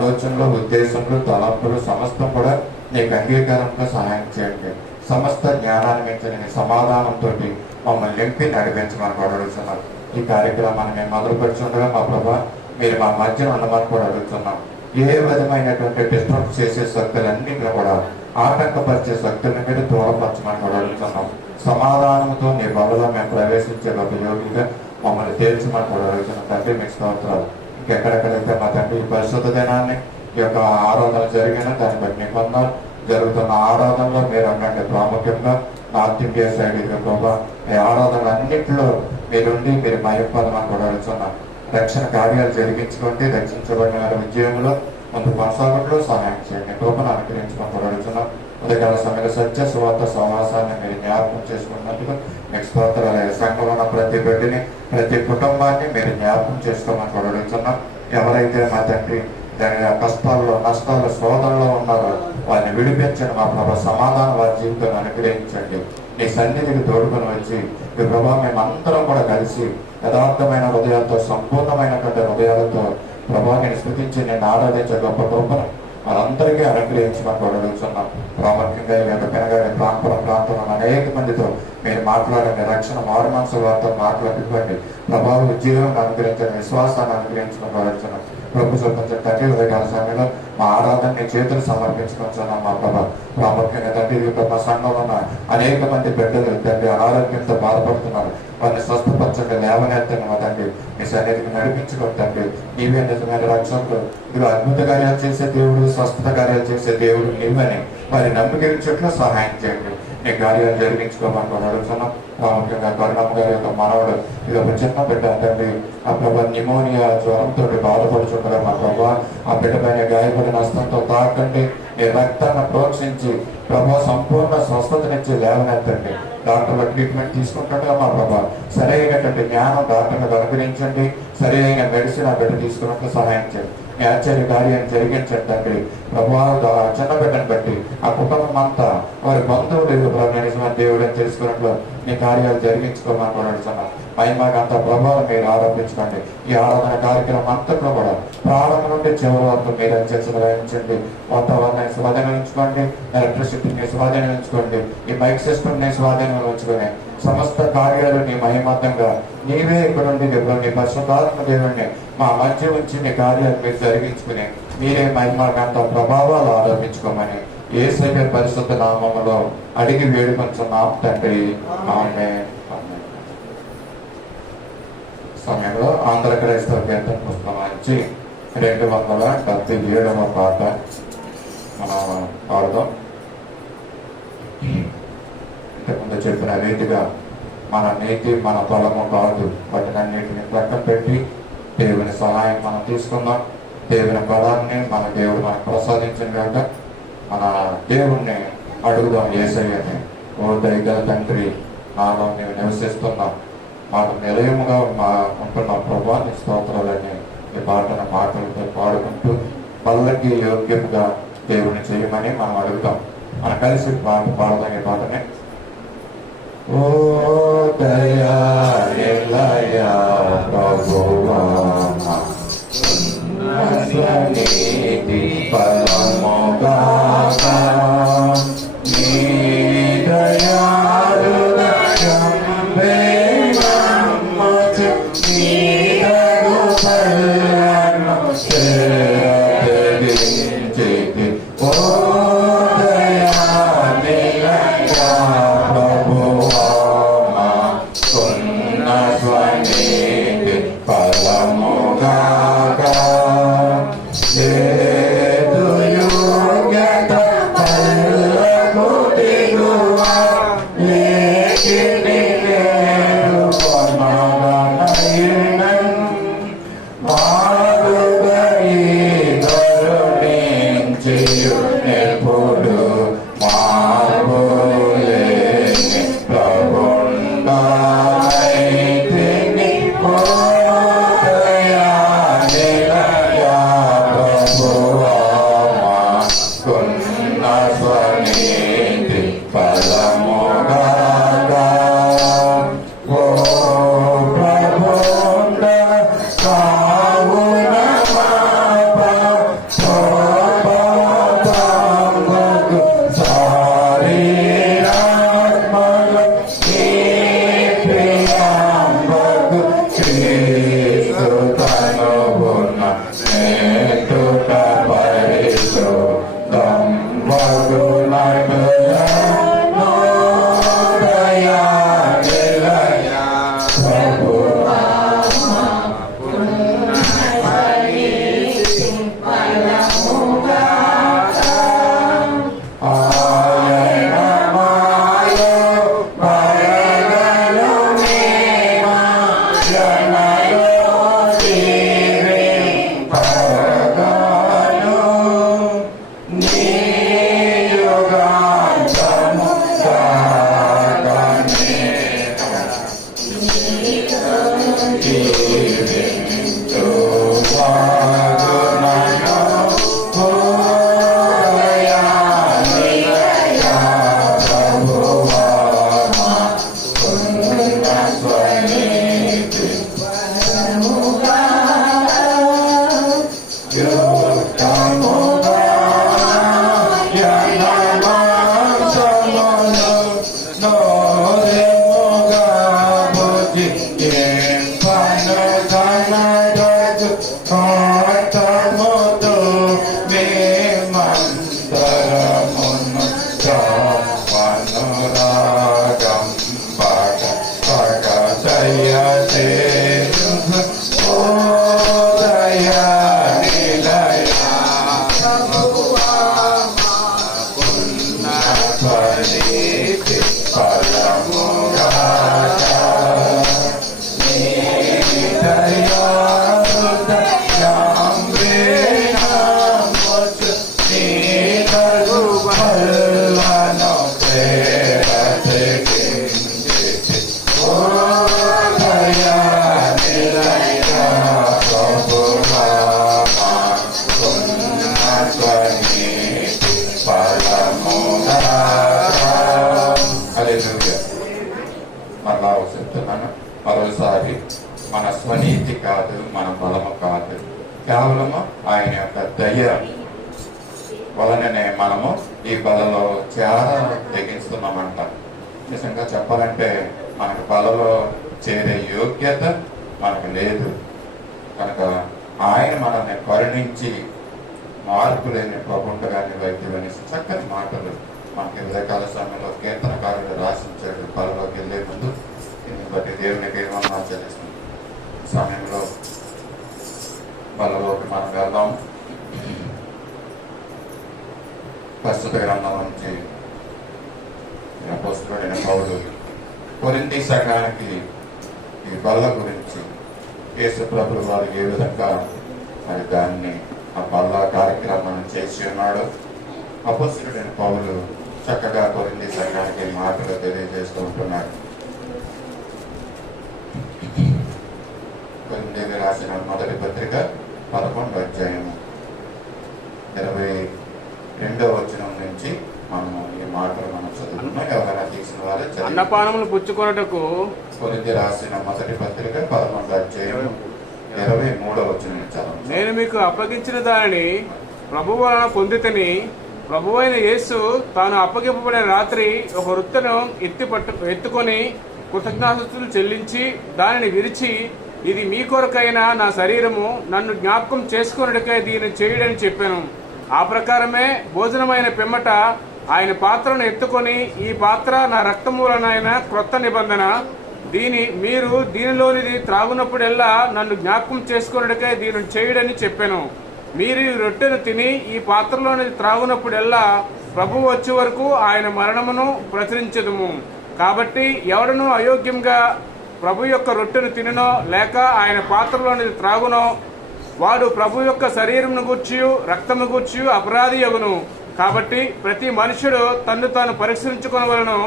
ఆలోచనలు, ఉద్దేశంలో, తలంపులు సమస్తం కూడా నీకు అంగీకారంతో సహాయం చేయండి. సమస్త జ్ఞానాన్ని మించిన నీ సమాధానంతో మమ్మల్ని నింపి నడిపించమని కూడా అడుగుతున్నాం. ఈ కార్యక్రమాన్ని మేము మొదలుపెడుతుండగా మా ప్రభా మీరు మా మధ్యన ఉండమని కూడా అడుగుతున్నాం. ఏ విధమైనటువంటి డిస్టర్బ్ చేసే శక్తులన్నింటినీ కూడా ఆటంకపరిచే శక్తులను మీరు దూరపరచమని కూడా అడుగుతున్నాం. సమాధానంతో నీ బలలో మేము ప్రవేశించే ఒక యోగిగా మమ్మల్ని తేల్చమని కూడా అడుగుతున్నాం. తండ్రి మీకు స్తోత్రాలు. ఇంకెక్కడెక్కడైతే మా తండ్రి ఈ పరిశుద్ధ దినాన్ని ఈ యొక్క ఆరాధన జరిగిన దాన్ని బట్టి నిబంధన జరుగుతున్న ఆరాధనలో మీరు అన్నట్టు ప్రాముఖ్యంగా నార్త్ ఇండియా సైడ్ ప్రభావ ఈ ఆరాధన అన్నింటిలో మీరుండి మీరు మయపదమని కూడా అడుగుతున్నాం. రక్షణ కార్యాలు జరిగించుకోండి. రక్షించబడిన వారి ఉద్యోగంలో ముందు కొనసాగట్లో సహాయం చేయండి. కృపను అనుగ్రహించమని కూడా అడుగుతున్నాం. ఉదయకాల సమయంలో సత్య సువార్త సమాసాన్ని మీరు జ్ఞాపకం చేసుకున్నందుకు మీకు స్తోత్రాలు. సంఘంలో ఉన్న ప్రతి బిడ్డని ప్రతి కుటుంబాన్ని మీరు జ్ఞాపకం చేసుకోమని కూడా అడుగుతున్నాం. ఎవరైతే మా తండ్రి దాని కష్టాల్లో, నష్టాల్లో, శోధనలో ఉన్నారో వారిని విడిపించండి. మా ప్రభావ సమాధానం వారి జీవితాన్ని అనుగ్రహించండి. నీ సన్నిధికి తోడుకొని వచ్చి ఈ ప్రభావ మేమందరం కూడా కలిసి యథార్థమైన హృదయాలతో, సంపూర్ణమైనటువంటి హృదయాలతో ప్రభావాన్ని స్థుతించి నేను ఆరాధించే గొప్ప కృపను వాళ్ళందరికీ అనుగ్రహించమని కూడా అడుగుతున్నాం. ప్రాముఖ్యంగా ఈ యొక్క పెనగాడి ప్రాంతంలో అనేక మందితో మీరు మాట్లాడండి. రక్షణ మారు మనసు వారితో మాట్లాడుకోండి. ప్రభావ ఉద్యోగం అనుగ్రహించండి. విశ్వాసాన్ని అనుగ్రహించమని కూడా అడుగుతున్నాం. ప్రభు చూపించిన తండ్రి ఉదయకాల సమయంలో మా ఆరాధన నీ చేతులు సమర్పించుకుంటున్నాం. మా ప్రభావ ప్రాముఖ్యంగా తండ్రి మా సంఘంలో ఉన్న అనేక మంది బిడ్డలు తండ్రి అనారోగ్యంతో బాధపడుతున్నారు. వారిని స్వస్థపరచండి, లేవనెత్తండి. మా తండ్రి మీ సన్నిధికి నడిపించుకోండి. తండ్రి నీవే నిజమైన రక్షకులు. ఇదిగో అద్భుత కార్యాలు చేసే దేవుడు, స్వస్థత కార్యాలు చేసే దేవుడు నీవని వారి నమ్మకించట్లో సహాయం చేయండి. నీ కార్యాలు జరిగించుకోమని కూడా అడుగుతున్నాం. ప్రాముఖ్యంగా కరుణమ్మ గారి యొక్క మనవడు ఇది ఒక చిన్న బిడ్డ తండ్రి ఆ ప్రభా న్యూమోనియా జ్వరంతో బాధపడుతుండగా మా ప్రభా ఆ బిడ్డ పైన గాయపడిన హస్తంతో తాకండి. నీ రక్తాన్ని ప్రోక్షించి ప్రభా సంపూర్ణ స్వస్థతనిచ్చి లేవనెత్తండి. డాక్టర్ల ట్రీట్మెంట్ తీసుకుంటుండగా మా ప్రభా సరైనటువంటి జ్ఞానం డాక్టర్లకు అనుగ్రహించండి. సరైన మెడిసిన్ ఆ బిడ్డ తీసుకున్నట్లు సహాయం చేయండి. మీ ఆశ్చర్య కార్యాన్ని జరిగించండి తండ్రి. ప్రభా చిన్న బిడ్డను బట్టి ఆ కుటుంబం అంతా వారి బంధువులు నిజమైన దేవుడు అని తెలుసుకున్నట్లు మీ కార్యాలు జరిగించుకోమని కూడా అడుగుతున్నాను. మహిమకంతా ప్రభావం మీరు ఆరోపించుకోండి. ఈ ఆరాధన కార్యక్రమం అంతట్లో కూడా ప్రారంభం నుండి చివరి వరకు మీరు అధ్యక్షతలు వహించండి. వాతావరణాన్ని స్వాధీనించుకోండి. ఎలక్ట్రిసిటీని స్వాధీనించుకోండి. ఈ మైక్ సిస్టమ్ని స్వాధీనంలో ఉంచుకొని సమస్త కార్యాలు నీ మహిమార్థంగా నీవే ఇక్కడ నుండి నీ పరిశుద్ధాత్మ దేవుడిని మా మధ్య ఉంచి నీ కార్యాలు మీరు జరిగించుకుని మీరే మహిమాకంత ప్రభావాలు ఆరోపించుకోమని యేసయ్య పరిశుద్ధ నామములో అడిగి వేడుకొంచున్నాం తండ్రి. ఆమేన్. సమయంలో ఆంధ్ర క్రైస్తవ కీర్తన పుస్తకం నుంచి 277వ పాట మనం పాడదాం. ఇంతకుముందు చెప్పిన రీతిగా మన నీతి మన బలము కాదు, వాటినన్నిటిని ప్రక్కన పెట్టి దేవుని సహాయం మనం తీసుకుందాం. దేవుని బలాన్ని మన దేవుడు మనకు ప్రసాదించిన కాక మన దేవుణ్ణి అడుగుదాం. యేసయ్యని ఓ దయగల తండ్రి నాలో నీవు నివసిస్తున్నాం, మాకు నిలయముగా ఉంటున్న ప్రభాని స్తోత్రాలని ఈ పాటను మాటలతో పాడుకుంటూ పల్లకి యోగ్యముగా దేవుని చేయమని మనం అడుగుతాం. మనం కలిసి పాట పాడదాం ఈ పాటని. ఓ దయా ప్రభువా స్వనీతి పరమోగా నీ దయాలు Hallelujah. మరలా చెప్తున్నాను మరోసారి, మన స్వనీతి కాదు, మన బలము కాదు, కేవలము ఆయన యొక్క దయ వలననే మనము ఈ బలలో చాలా తెగిస్తున్నామంట. నిజంగా చెప్పాలంటే మనకు బలలో చేరే యోగ్యత మనకు లేదు కనుక ఆయన మనల్ని కరుణించి మార్పు లేని ప్రభుండగాన్ని వైద్యులని చక్కని మాటలు మనకి ఉదయకాల సమయంలో కీర్తనకారుడు రాసించాడు. బలలోకి వెళ్ళే ముందు దీన్ని బట్టి దేవునికి వందనాలు చెల్లిస్తుంది. సమయంలో బలలోకి మనం వెళ్దాం. ప్రస్తుత గ్రంథం నుంచి అపోస్తలుడైన పౌలు కొరింథీ సంఘానికి ఈ బల్ల గురించి యేసు ప్రభువు వారు ఏ విధంగా మరి దాన్ని ఆ బల్ల కార్యక్రమాన్ని చేసి ఉన్నాడు. అపోస్తలుడైన పౌలు చక్కగా కొరింథీ సంఘానికి మాటలు తెలియజేస్తూ ఉంటున్నాడు. కొరింథీకి రాసిన మొదటి పత్రిక 11వ అధ్యాయము 22వ వచనం నుంచి మనము ఈ మాటలు మనం చదువుకున్నాం. ఎవరైనా తీసిన వారు అన్నపానములు పుచ్చుకొనుటకు కొరింథీ రాసిన మొదటి పత్రిక 11వ అధ్యాయం 23వ వచనం చదవండి. నేను మీకు అప్పగించిన దానిని ప్రభువు వలన పొందితిని. ప్రభువైన యేసు తాను అప్పగింపబడిన రాత్రి ఒక రొట్టెను ఎత్తుకొని కృతజ్ఞతాస్తుతులు చెల్లించి దానిని విరిచి, ఇది మీ కొరకైన నా శరీరము, నన్ను జ్ఞాపకం చేసుకొనుటకై దీన్ని చేయుడని చెప్పాను. ఆ ప్రకారమే భోజనమైన పిమ్మట ఆయన పాత్రను ఎత్తుకొని, ఈ పాత్ర నా రక్తము వలనైన క్రొత్త నిబంధన, మీరు దీనిలోనిది త్రాగునప్పుడెల్లా నన్ను జ్ఞాపకం చేసుకొనుటకై దీనిని చేయుడని చెప్పాను. మీరు ఈ రొట్టెను తిని ఈ పాత్రలోనిది త్రాగునప్పుడెల్లా ప్రభువు వచ్చే వరకు ఆయన మరణమును ప్రచురించదుము. కాబట్టి ఎవడను అయోగ్యంగా ప్రభు యొక్క రొట్టెను తిననో లేక ఆయన పాత్రలోనిది త్రాగునో వాడు ప్రభు యొక్క శరీరమును గూర్చి రక్తము గూర్చి అపరాధి యగును. కాబట్టి ప్రతి మనుషుడు తన్ను తాను పరీక్షించుకొనవలెను.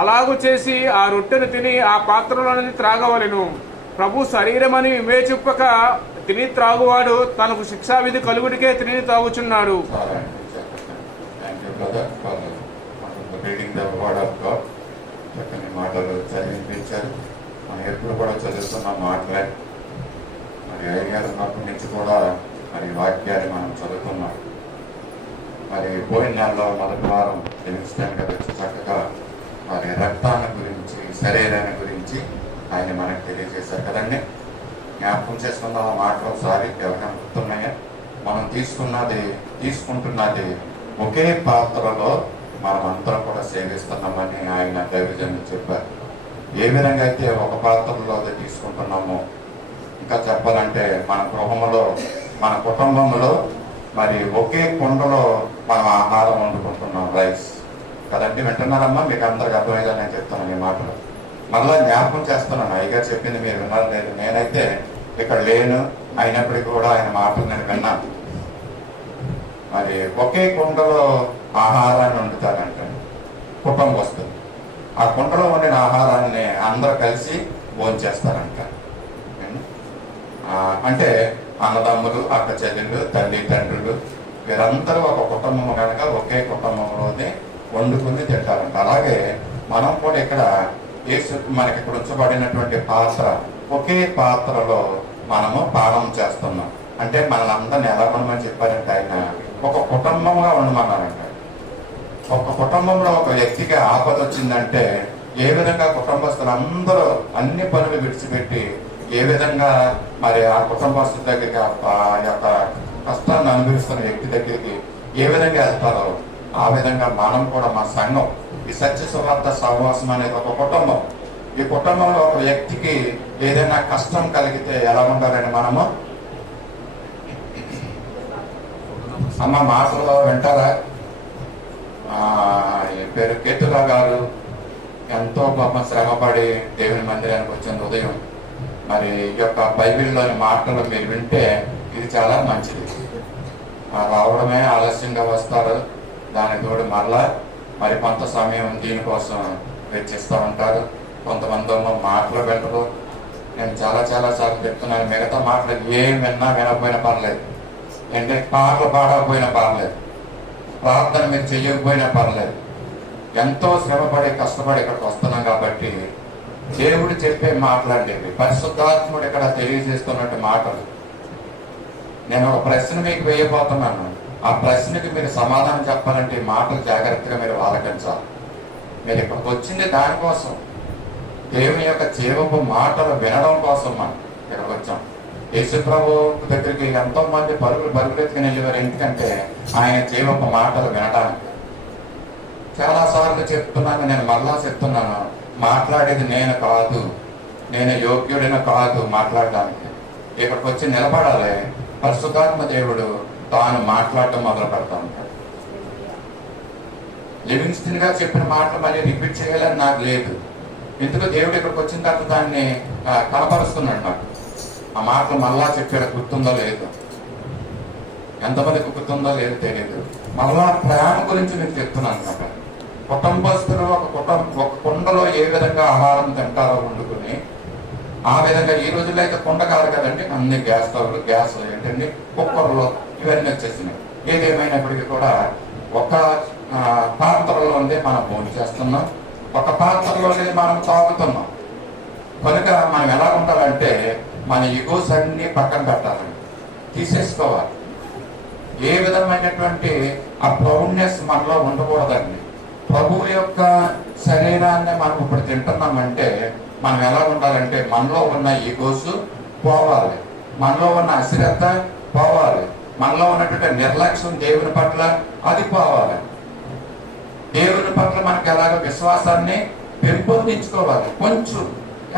అలాగు చేసి ఆ రొట్టెను తిని ఆ పాత్రలోనిది త్రాగవలెను. ప్రభు శరీరమని వివేచింపక తిని త్రాగువాడు తనకు శిక్షావిధి కలుగుడికే తిని త్రాగుచున్నాడు. మాటలు చదివించారు. మనం ఎప్పుడు కూడా చదువుతున్న మాటలే. మరి అయ్యగారు ఉన్నప్పటి నుంచి కూడా మరి వాక్యాన్ని మనం చదువుతున్నాం. మరి పోయిన నెలలో మొదటి వారం తెలుస్తానికి వచ్చి చక్కగా మరి రక్తాన్ని గురించి, శరీరాన్ని గురించి ఆయన మనకు తెలియజేశారు కదండి. జ్ఞాపకం చేసుకుందాం ఆ మాటలు ఒకసారి. ఎవరైనా గుర్తున్నాయా? మనం తీసుకుంటున్నది ఒకే పాత్రలో మనం అందరం కూడా సేవిస్తున్నామని ఆయన దైవజనులు చెప్పారు. ఏ విధంగా అయితే ఒక పాత్రలో అది తీసుకుంటున్నామో, ఇంకా చెప్పాలంటే మన కుటుంబంలో మరి ఒకే కుండలో మనం ఆహారం వండుకుంటున్నాం, రైస్ కదండి. వింటున్నారమ్మా? మీకు అందరికి అర్థమైందా నేను చెప్తున్నాను ఈ మాటలు. మళ్ళా జ్ఞాపకం చేస్తున్నాను. అయ్యగారు చెప్పింది మీరు విన్నారు లేదు. నేనైతే ఇక్కడ లేను, అయినప్పటికీ కూడా ఆయన మాటలు నేను విన్నాను. మరి ఒకే కుండలో ఆహారాన్ని వండుతారంట కుటుంబస్తులు. ఆ కుండలో వండిన ఆహారాన్ని అందరూ కలిసి భోంచేస్తారంట. అంటే అన్నదమ్ములు, అక్క చెల్లెళ్ళు, తల్లి తండ్రులు వీరందరూ ఒక కుటుంబం కనుక ఒకే కుటుంబంలోనే వండుకుని తింటారంట. అలాగే మనం కూడా ఇక్కడ మనకి ఇక్కడ ఉంచబడినటువంటి పాత్ర, ఒకే పాత్రలో మనము పానం చేస్తున్నాం. అంటే మనల్ని అందరిని ఎలా ఉండమని చెప్పారంటే ఆయన ఒక కుటుంబంగా ఉండమన్నారంట. ఒక కుటుంబంలో ఒక వ్యక్తికి ఆపద వచ్చిందంటే ఏ విధంగా కుటుంబస్తులందరూ అన్ని పనులు విడిచిపెట్టి ఏ విధంగా మరి ఆ కుటుంబస్తుల దగ్గరికి ఆ యొక్క కష్టాన్ని అనుభవిస్తున్న వ్యక్తి దగ్గరికి ఏ విధంగా వెళ్తారో ఆ విధంగా మనం కూడా మా సంఘం ఈ సత్య సువార్త సహవాసం అనేది ఒక కుటుంబం. ఈ కుటుంబంలో ఒక వ్యక్తికి ఏదైనా కష్టం కలిగితే ఎలా ఉండాలని మనము అమ్మ మాటలో వింటారా? పేరు కేతులా గారు ఎంతో పాపం శ్రమపడి దేవుని మందిరానికి వచ్చిన ఉదయం మరి ఈ యొక్క బైబిల్లోని మాటలు మీరు వింటే ఇది చాలా మంచిది. రావడమే ఆలస్యంగా వస్తారు, దాని తోడు మరలా మరి కొంత సమయం దీనికోసం వెచ్చిస్తూ ఉంటారు. కొంతమంది మాటలు వింటారు. నేను చాలా సార్లు చెప్తున్నాను, మిగతా మాటలు ఏం విన్నా వినకపోయినా పర్లేదు, అంటే పాటలు పాడకపోయినా పర్లేదు, ప్రార్థన మీరు చేయకపోయినా పర్లేదు, ఎంతో శ్రమపడి కష్టపడి ఇక్కడికి వస్తున్నాం కాబట్టి దేవుడు చెప్పే మాట్లాడేవి పరిశుద్ధాత్ముడు ఇక్కడ తెలియజేస్తున్నట్టు మాటలు. నేను ఒక ప్రశ్న మీకు వేయబోతున్నాను. ఆ ప్రశ్నకి మీరు సమాధానం చెప్పాలంటే ఈ మాటలు జాగ్రత్తగా మీరు ఆలకించాలి. మీరు ఇక్కడికి వచ్చింది దానికోసం, దేవుని యొక్క జీవపు మాటలు వినడం కోసం మనం ఇక్కడికి వచ్చాం. యేసుప్రభు దగ్గరికి ఎంతో మంది పరుగులు ఎత్తుకుని వెళ్ళేవారు. ఎందుకంటే ఆయన జీవపు మాటలు వినడానికి. చాలా సార్లు చెప్తున్నాను, నేను మరలా చెప్తున్నాను, మాట్లాడేది నేను కాదు, నేను యోగ్యుడిని కాదు మాట్లాడడానికి. ఇక్కడికి వచ్చి నిలబడాలి, పరిశుద్ధాత్మ దేవుడు తాను మాట్లాడటం మొదలు పెడతాను. లివింగ్స్టన్ గా చెప్పిన మాటలు మళ్ళీ రిపీట్ చేయాలని నాకు లేదు. ఎందుకు దేవుడు ఇక్కడికి వచ్చిన తర్వాత దాన్ని కనపరుస్తున్నాడు నాకు. ఆ మాటలు మళ్ళా చెప్పాడు, గుర్తుందో లేదు, ఎంతమందికి గుర్తుందో లేదు తెలియదు. మళ్ళా ప్రేమ గురించి నేను చెప్తున్నాను అన్నమాట. కుటుంబస్తులు ఒక కుండలో ఏ విధంగా ఆహారం తింటారో వండుకుని, ఆ విధంగా ఈ రోజుల్లో అయితే కుండ కాదు కదండి, అన్ని గ్యాస్ స్టవ్లు, గ్యాస్ ఏంటండి, కుక్కర్లు ఇవన్నీ వచ్చేసినాయి. ఏదేమైనప్పటికీ కూడా ఒక పాత్రలోనే మనం భోజనం చేస్తున్నాం, ఒక పాత్రలోనే మనం తాగుతున్నాం. కనుక మనం ఎలా ఉండాలంటే మన ఈగోస్ అన్ని పక్కన పెట్టాలండి, తీసేసుకోవాలి. ఏ విధమైనటువంటి ఆ ప్రౌడ్నెస్ మనలో ఉండకూడదండి. ప్రభువు యొక్క శరీరాన్ని మనం ఇప్పుడు తింటున్నామంటే మనం ఎలా ఉండాలంటే మనలో ఉన్న ఈగోస్ పోవాలి, మనలో ఉన్న అశ్రద్ధ పోవాలి, మనలో ఉన్నటువంటి నిర్లక్ష్యం దేవుని పట్ల అది పోవాలి. దేవుని పట్ల మనకు ఎలాగ విశ్వాసాన్ని పెంపొందించుకోవాలి. కొంచెం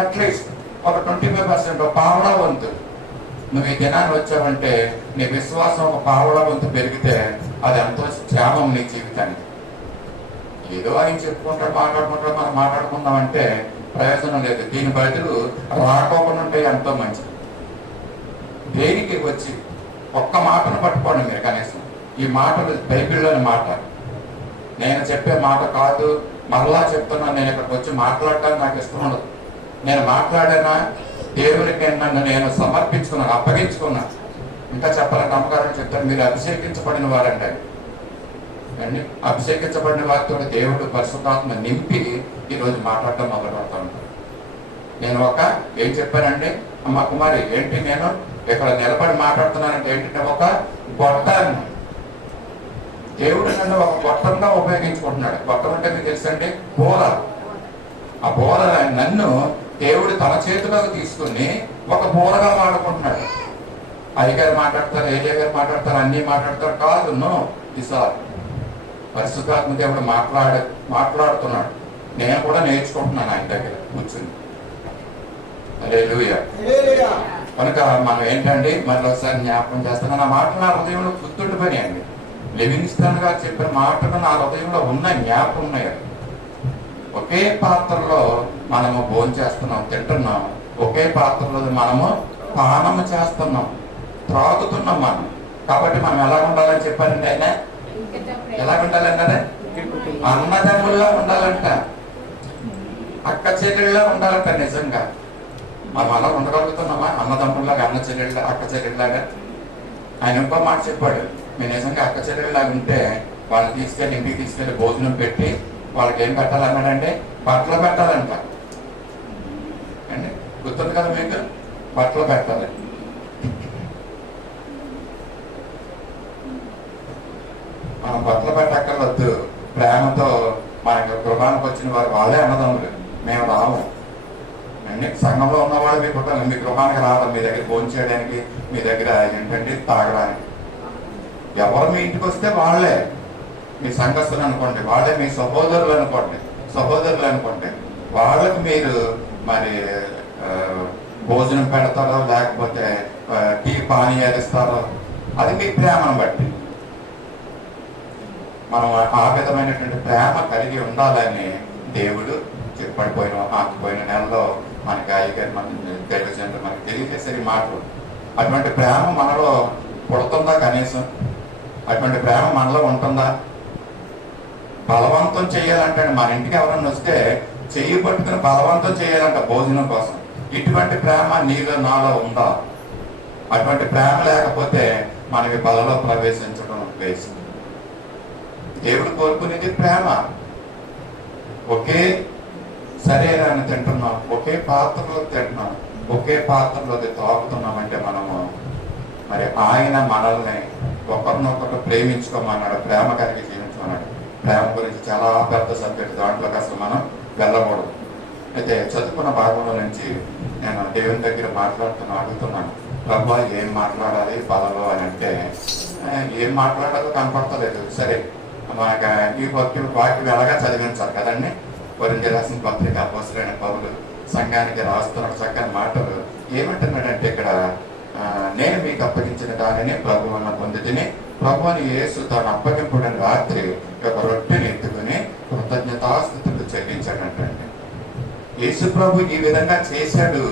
అట్లీస్ట్ ఒక 25% పావడా వంతు నువ్వు ఈ దినాన్ని వచ్చావంటే నీ విశ్వాసం ఒక పావడా వంతు పెరిగితే అది ఎంతో క్షేమం నీ జీవితానికి. ఏదో ఆయన చెప్పుకుంటాడు, మాట్లాడుకుంటాడు, మనం మాట్లాడుకుందామంటే ప్రయోజనం లేదు. దీని బదులు రాకోకుండా ఉంటే ఎంతో మంచిది. దేనికి వచ్చి ఒక్క మాటను పట్టుకోండి మీరు కనీసం. ఈ మాటలు బైబిల్లోని మాట, నేను చెప్పే మాట కాదు, మరలా చెప్తున్నాను. నేను ఇక్కడికి వచ్చి మాట్లాడటానికి నాకు ఇష్టం ఉండదు. నేను మాట్లాడినా దేవునికి నన్ను నేను సమర్పించుకున్నాను, అప్పగించుకున్నాను. ఇంకా చెప్పాలని నమ్మకాలను చెప్తాను, మీరు అభిషేకించబడిన వారండి. అభిషేకించబడిన వారితో దేవుడు పరిశుద్ధాత్మ నింపి ఈరోజు మాట్లాడటం మొదలు పెడతాను. నేను ఏం చెప్పానండి, అమ్మ కుమారి ఏంటి, నేను ఇక్కడ నిలబడి మాట్లాడుతున్నానంటే ఏంటంటే ఒక గొట్టాన్ని దేవుడు నన్ను ఒక గొట్టంగా ఉపయోగించుకుంటున్నాడు. గొట్టం అంటే మీకు తెలుసండి, బోర. ఆ బోర నన్ను దేవుడు తన చేతిలోకి తీసుకుని ఒక బోరగా వాడుకుంటున్నాడు. అయ్యగారు మాట్లాడతారు, ఏజే గారు మాట్లాడతారు, అన్ని మాట్లాడతారు కాదు. నో, దిస్ ఆర్ పరిశుద్ధాత్మ దేవుడు మాట్లాడుతున్నాడు. నేను కూడా నేర్చుకుంటున్నాను ఆయన దగ్గర కూర్చుని. హల్లెలూయా. కనుక మనం ఏంటండి మరొకసారి జ్ఞాపకం చేస్తాను. నా మాటలు నా హృదయంలో గుర్తుండిపోయాయండి. లివింగ్స్టన్ గారు చెప్పిన మాటలు నా హృదయంలో ఉన్న జ్ఞాపకం ఉన్నాయి. ఒకే పాత్రలో మనము భోజనం చేస్తున్నాం, తింటున్నాం. ఒకే పాత్రలో మనము పానము చేస్తున్నాం, త్రాగుతున్నాం మనం. కాబట్టి మనం ఎలా ఉండాలని చెప్పారండి ఆయన? ఎలా ఉండాలన్నారే? అన్నదమ్ముల్లా ఉండాలంట, అక్క చెల్లెళ్ళ ఉండాలంట. నిజంగా మనం అలా ఉండగలుగుతున్నామా? అన్నదమ్ముల్లాగా, అన్న చెల్లెళ్ళ, అక్క చెల్లెళ్ళలాగా. ఆయన ఇంకో మాట చెప్పాడు, మీరు నిజంగా అక్క చెల్లెళ్ళలాగా ఉంటే వాళ్ళని తీసుకెళ్ళి ఇంటికి తీసుకెళ్ళి భోజనం పెట్టి వాళ్ళకి ఏం పెట్టాలన్నాడంటే బట్టలు పెట్టాలంట అండి. గుర్తుంది కదా మీకు? బట్టలు పెట్టాలి. మనం బట్టలు పెట్టక్కర్లొద్దు, ప్రేమతో మనకి గృహానికి వచ్చిన వారు వాళ్ళే అన్నదమ్ములు, మేము రాము. సంఘంలో ఉన్నవాళ్ళు మీ గృహానికి రాదు, మీ దగ్గర భోజనం చేయడానికి, మీ దగ్గర ఏంటంటే తాగడానికి. ఎవరు మీ ఇంటికి వస్తే వాళ్ళే మీ సంఘస్థులు అనుకోండి, వాళ్ళే మీ సహోదరులు అనుకోండి, వాళ్ళకు మీరు మరి భోజనం పెడతారో లేకపోతే టీ పానీయాలు ఇస్తారో అది మీ ప్రేమను బట్టి. మనం ఆ విధమైనటువంటి ప్రేమ కలిగి ఉండాలని దేవుడు ఆగిపోయిన నెలలో మనకి అయ్యగారు మన దైవజనులు మనకి తెలియజేసే మాటలు. అటువంటి ప్రేమ మనలో పుడుతుందా? కనీసం అటువంటి ప్రేమ మనలో ఉంటుందా? బలవంతం చేయాలంటే మన ఇంటికి ఎవరన్నా వస్తే చెయ్యి పట్టుకుని బలవంతం చేయాలంట భోజనం కోసం. ఇటువంటి ప్రేమ నీలో నాలో ఉందా? అటువంటి ప్రేమ లేకపోతే మనకి బలలో ప్రవేశించడం వేస్ట్. దేవుడు కోరుకునేది ప్రేమ. ఒకే శరీరాన్ని తింటున్నాం, ఒకే పాత్రలో తింటున్నాం, ఒకే పాత్రలోకి తాగుతున్నామంటే మనము మరి ఆయన మనల్ని ఒకరినొకరు ప్రేమించుకోమన్నాడు, ప్రేమ కలిగి జీవించమన్నాడు. ప్రేమ గురించి చాలా పెద్ద సబ్జెక్ట్, దాంట్లోకి అసలు మనం వెళ్ళకూడదు. అయితే చదువుకున్న భాగంలో నుంచి నేను దేవుని దగ్గర అడుగుతున్నాను, ప్రభు ఏం మాట్లాడాలి బలలో అని అంటే ఏం మాట్లాడాలో కనపడతలేదు. సరే మనకి ఈ వాక్యం ఎలాగా చదివించాలి కదండి. కొరింథీ రాసిన పత్రిక అపోస్తలుడైన పౌలు సంఘానికి రాస్తున్న చక్కని మాటలు ఏమంటున్నాడంటే ఇక్కడ, నేను మీకు అప్పగించిన దానిని ప్రభు అన్న పొందితిని, ప్రభు అని యేసు తాను అప్పగింపుడని రాత్రి ఒక రొట్టెని ఎత్తుకుని కృతజ్ఞతాస్తుతులు చెల్లించాడంటే, యేసు ప్రభు ఈ విధంగా చేశాడు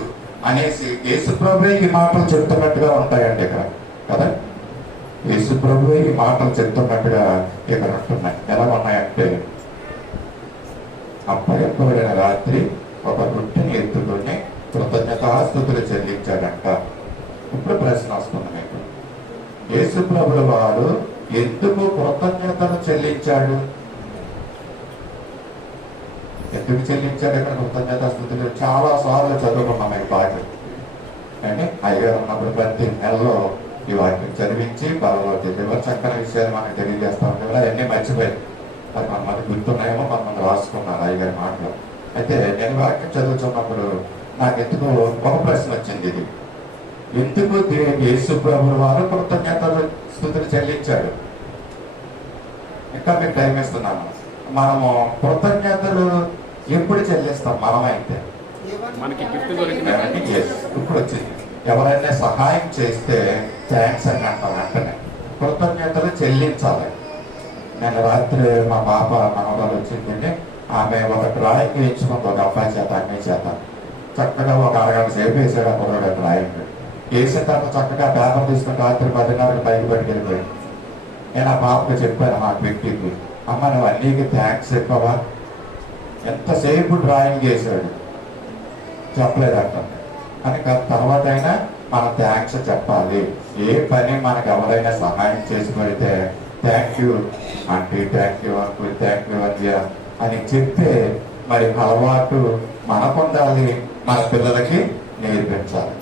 అనేసి యేసు ప్రభువే ఈ మాటలు చెప్తున్నట్టుగా ఉంటాయండి ఇక్కడ కదా. యేసు ప్రభువే ఈ మాటలు చెప్తున్నట్టుగా ఇక్కడ ఉంటున్నాయి. ఎలా ఉన్నాయంటే, అప్పగింపబడిన రాత్రి ఒక రొట్టెని ఎత్తుకొని కృతజ్ఞతాస్తుతులు చెల్లించాడంట. ఇప్పుడు ప్రశ్న వస్తుంది మీకు, యేసు ప్రభుల వారు ఎందుకు కృతజ్ఞతలు చెల్లించాడు? ఎందుకు చెల్లించాడు ఇక్కడ కృతజ్ఞతాస్తుతులు? చాలా సార్లు చదువుకున్నాం ఈ బాగా. కానీ అయ్యగారు ఉన్నప్పుడు ప్రతి నెలలో ఈ వాక్యం చదివించి బలలో తెలియదు చక్కని విషయాలు మనకు తెలియజేస్తా ఉండేవారు. అవన్నీ మర్చిపోయాయి. అది కొంతమంది గుర్తున్నాయేమో, కొంతమంది రాసుకున్నారు అయ్యగారి మాటలు. అయితే నేను వాక్యం చదువుతున్నప్పుడు నాకు ఎందుకు ఒక ప్రశ్న వచ్చింది, ఇది ఎందుకు యేసు ప్రభుల వారు కృతజ్ఞతలు స్తుతులు చెల్లించాడు? ఇంకా మీకు టైం ఇస్తున్నాను. మనము కృతజ్ఞతలు ఎప్పుడు చెల్లిస్తాం? మనమైతే మనకి గిఫ్ట్ దొరికింది. ఇప్పుడు వచ్చింది, ఎవరైనా సహాయం చేస్తే థ్యాంక్స్ అని అంటాం, వెంటనే కృతజ్ఞతలు చెల్లించాలి. నేను రాత్రి మా పాప మనవరాలు వచ్చిందండి, ఆమె ఒక డ్రాయింగ్ వేయించుకుంది ఒక అబ్బాయి చేత అమ్మాయి చేత. చక్కగా ఒక అరగంట సేపు వేసాడు ఆ డ్రాయింగ్. వేసిన తర్వాత చక్కగా పేపర్ తీసుకుని రాత్రి 10:30 పైకి పట్టుకెళ్ళిపోయాడు. నేను ఆ పాపకు చెప్పాను, మా వ్యక్తికి, అమ్మ నువ్వు అన్నికి థ్యాంక్స్ చెప్పవా? ఎంతసేపు డ్రాయింగ్ చేశాడు, చెప్పలేదంట. కానీ తర్వాత అయినా మనం థ్యాంక్స్ చెప్పాలి. ఏ పని మనకు ఎవరైనా సహాయం చేసి పెడితే thank you aunty, thank you uncle, thank you అన్య అని చెప్తే మరి అలవాటు మనకుండాలి, మన పిల్లలకి నేర్పించాలి.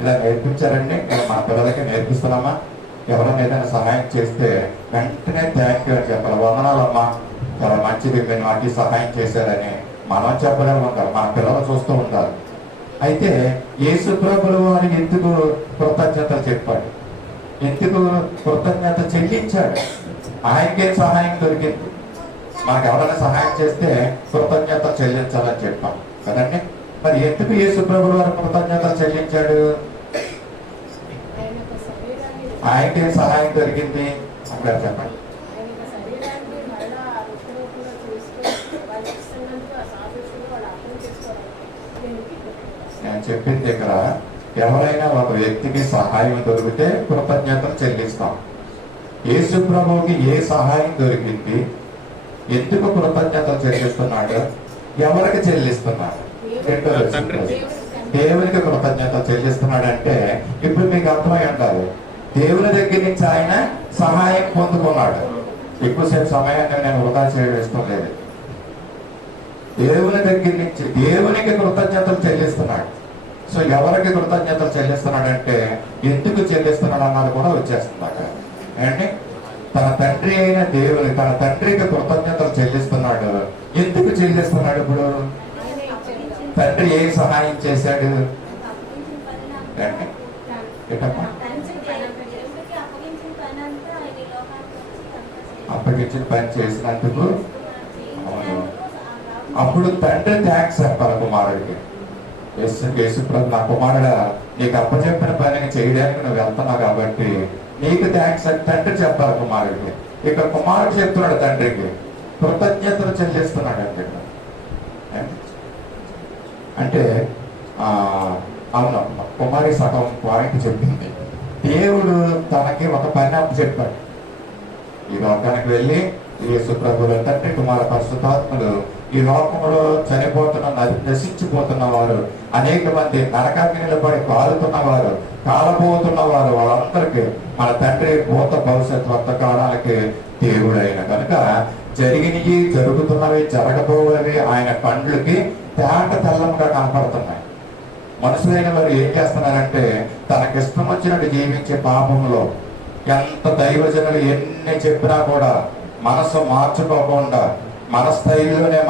ఇలా నేర్పించారండి, మన పిల్లలకి నేర్పిస్తున్నామా? ఎవరైనా ఏదైనా సహాయం చేస్తే వెంటనే థ్యాంక్ యూ అని చెప్పాలి. వందనాలమ్మా, చాలా మంచిది, మీరు నాకు సహాయం చేశారని మనం చెప్పలేము ఉంటారు, మన పిల్లలు చూస్తూ ఉంటారు. అయితే యేసు ప్రభుల వారు ఎందుకు కృతజ్ఞతలు చెప్పాడు? ఎందుకు కృతజ్ఞత చెల్లించాడు? ఆయనకే సహాయం దొరికింది. మనకు ఎవరైనా సహాయం చేస్తే కృతజ్ఞత చెల్లించాలని చెప్పాం కదండి. మరి ఎందుకు యేసు ప్రభుల వారు కృతజ్ఞతలు చెల్లించాడు? ఆయనకే సహాయం దొరికింది అంటారు, చెప్పండి. నేను చెప్పింది ఇక్కడ, ఎవరైనా ఒక వ్యక్తికి సహాయం దొరికితే కృతజ్ఞతలు చెల్లిస్తాం. యేసు ప్రభువుకి ఏ సహాయం దొరికింది? ఎందుకు కృతజ్ఞతలు చెల్లిస్తున్నాడు? ఎవరికి చెల్లిస్తున్నాడు? దేవునికి కృతజ్ఞతలు చెల్లిస్తున్నాడు. అంటే ఇప్పుడు మీకు అర్థమై ఉండాలి, దేవుని దగ్గర నుంచి ఆయన సహాయం పొందుకున్నాడు. ఎక్కువసేపు సమయాన్ని నేను వృధా చేయడం ఇష్టం లేదు. దేవుని దగ్గర నుంచి దేవునికి కృతజ్ఞతలు చెల్లిస్తున్నాడు. సో ఎవరికి కృతజ్ఞతలు చెల్లిస్తున్నాడు అంటే ఎందుకు చెల్లిస్తున్నాడు అన్నది కూడా వచ్చేస్తుంది అక్కడ. ఏంటి? తన తండ్రి అయిన దేవుని, తన తండ్రికి కృతజ్ఞతలు చెల్లిస్తున్నాడు. ఎందుకు చెల్లిస్తున్నాడు? ఇప్పుడు తండ్రి ఏ సహాయం చేశాడు? అప్పగించిన పని చేసినందుకు. అప్పుడు తండ్రి థ్యాంక్స్ చెప్పాలి కుమారుడికి. యేసుప్రభు, నా కుమారుడా, నీకు అప్పచెప్పిన పనిని చేయడానికి నువ్వు వెళ్తున్నావు కాబట్టి నీకు థ్యాంక్స్ అని తండ్రి చెప్పాలి కుమారుడికి. ఇక కుమారుడు చెప్తున్నాడు తండ్రికి, కృతజ్ఞతలు చెల్లిస్తున్నాడు అంటే. అంటే అవును, కుమారి సగం పాయింట్ చెప్పింది. దేవుడు తనకి ఒక పని అప్పు చెప్పాడు. ఈ లోకానికి వెళ్ళి యేసుప్రభుల తండ్రి, కుమార పరిశుద్ధాత్మలు ఈ లోకంలో చనిపోతున్న, నశించిపోతున్న వారు, అనేక మంది నరకాగ్ని నిలబడి కాలుతున్నవారు, కాలబోతున్నవారు, వాళ్ళందరికీ మన తండ్రి భూత భవిష్యత్ వర్తకాలానికి దేవుడైన కనుక జరిగినవి, జరుగుతున్నవి, జరగబోయేవి ఆయన కండ్లకి తేట తెల్లంగా కనపడుతున్నాయి. మనుషులైన వారు ఏం చేస్తున్నారంటే తనకిష్టం వచ్చినట్టు జీవించే పాపంలో ఎంత దైవజనులు ఎన్ని చెప్పినా కూడా మనసు మార్చుకోకుండా మన స్థైల్లోనే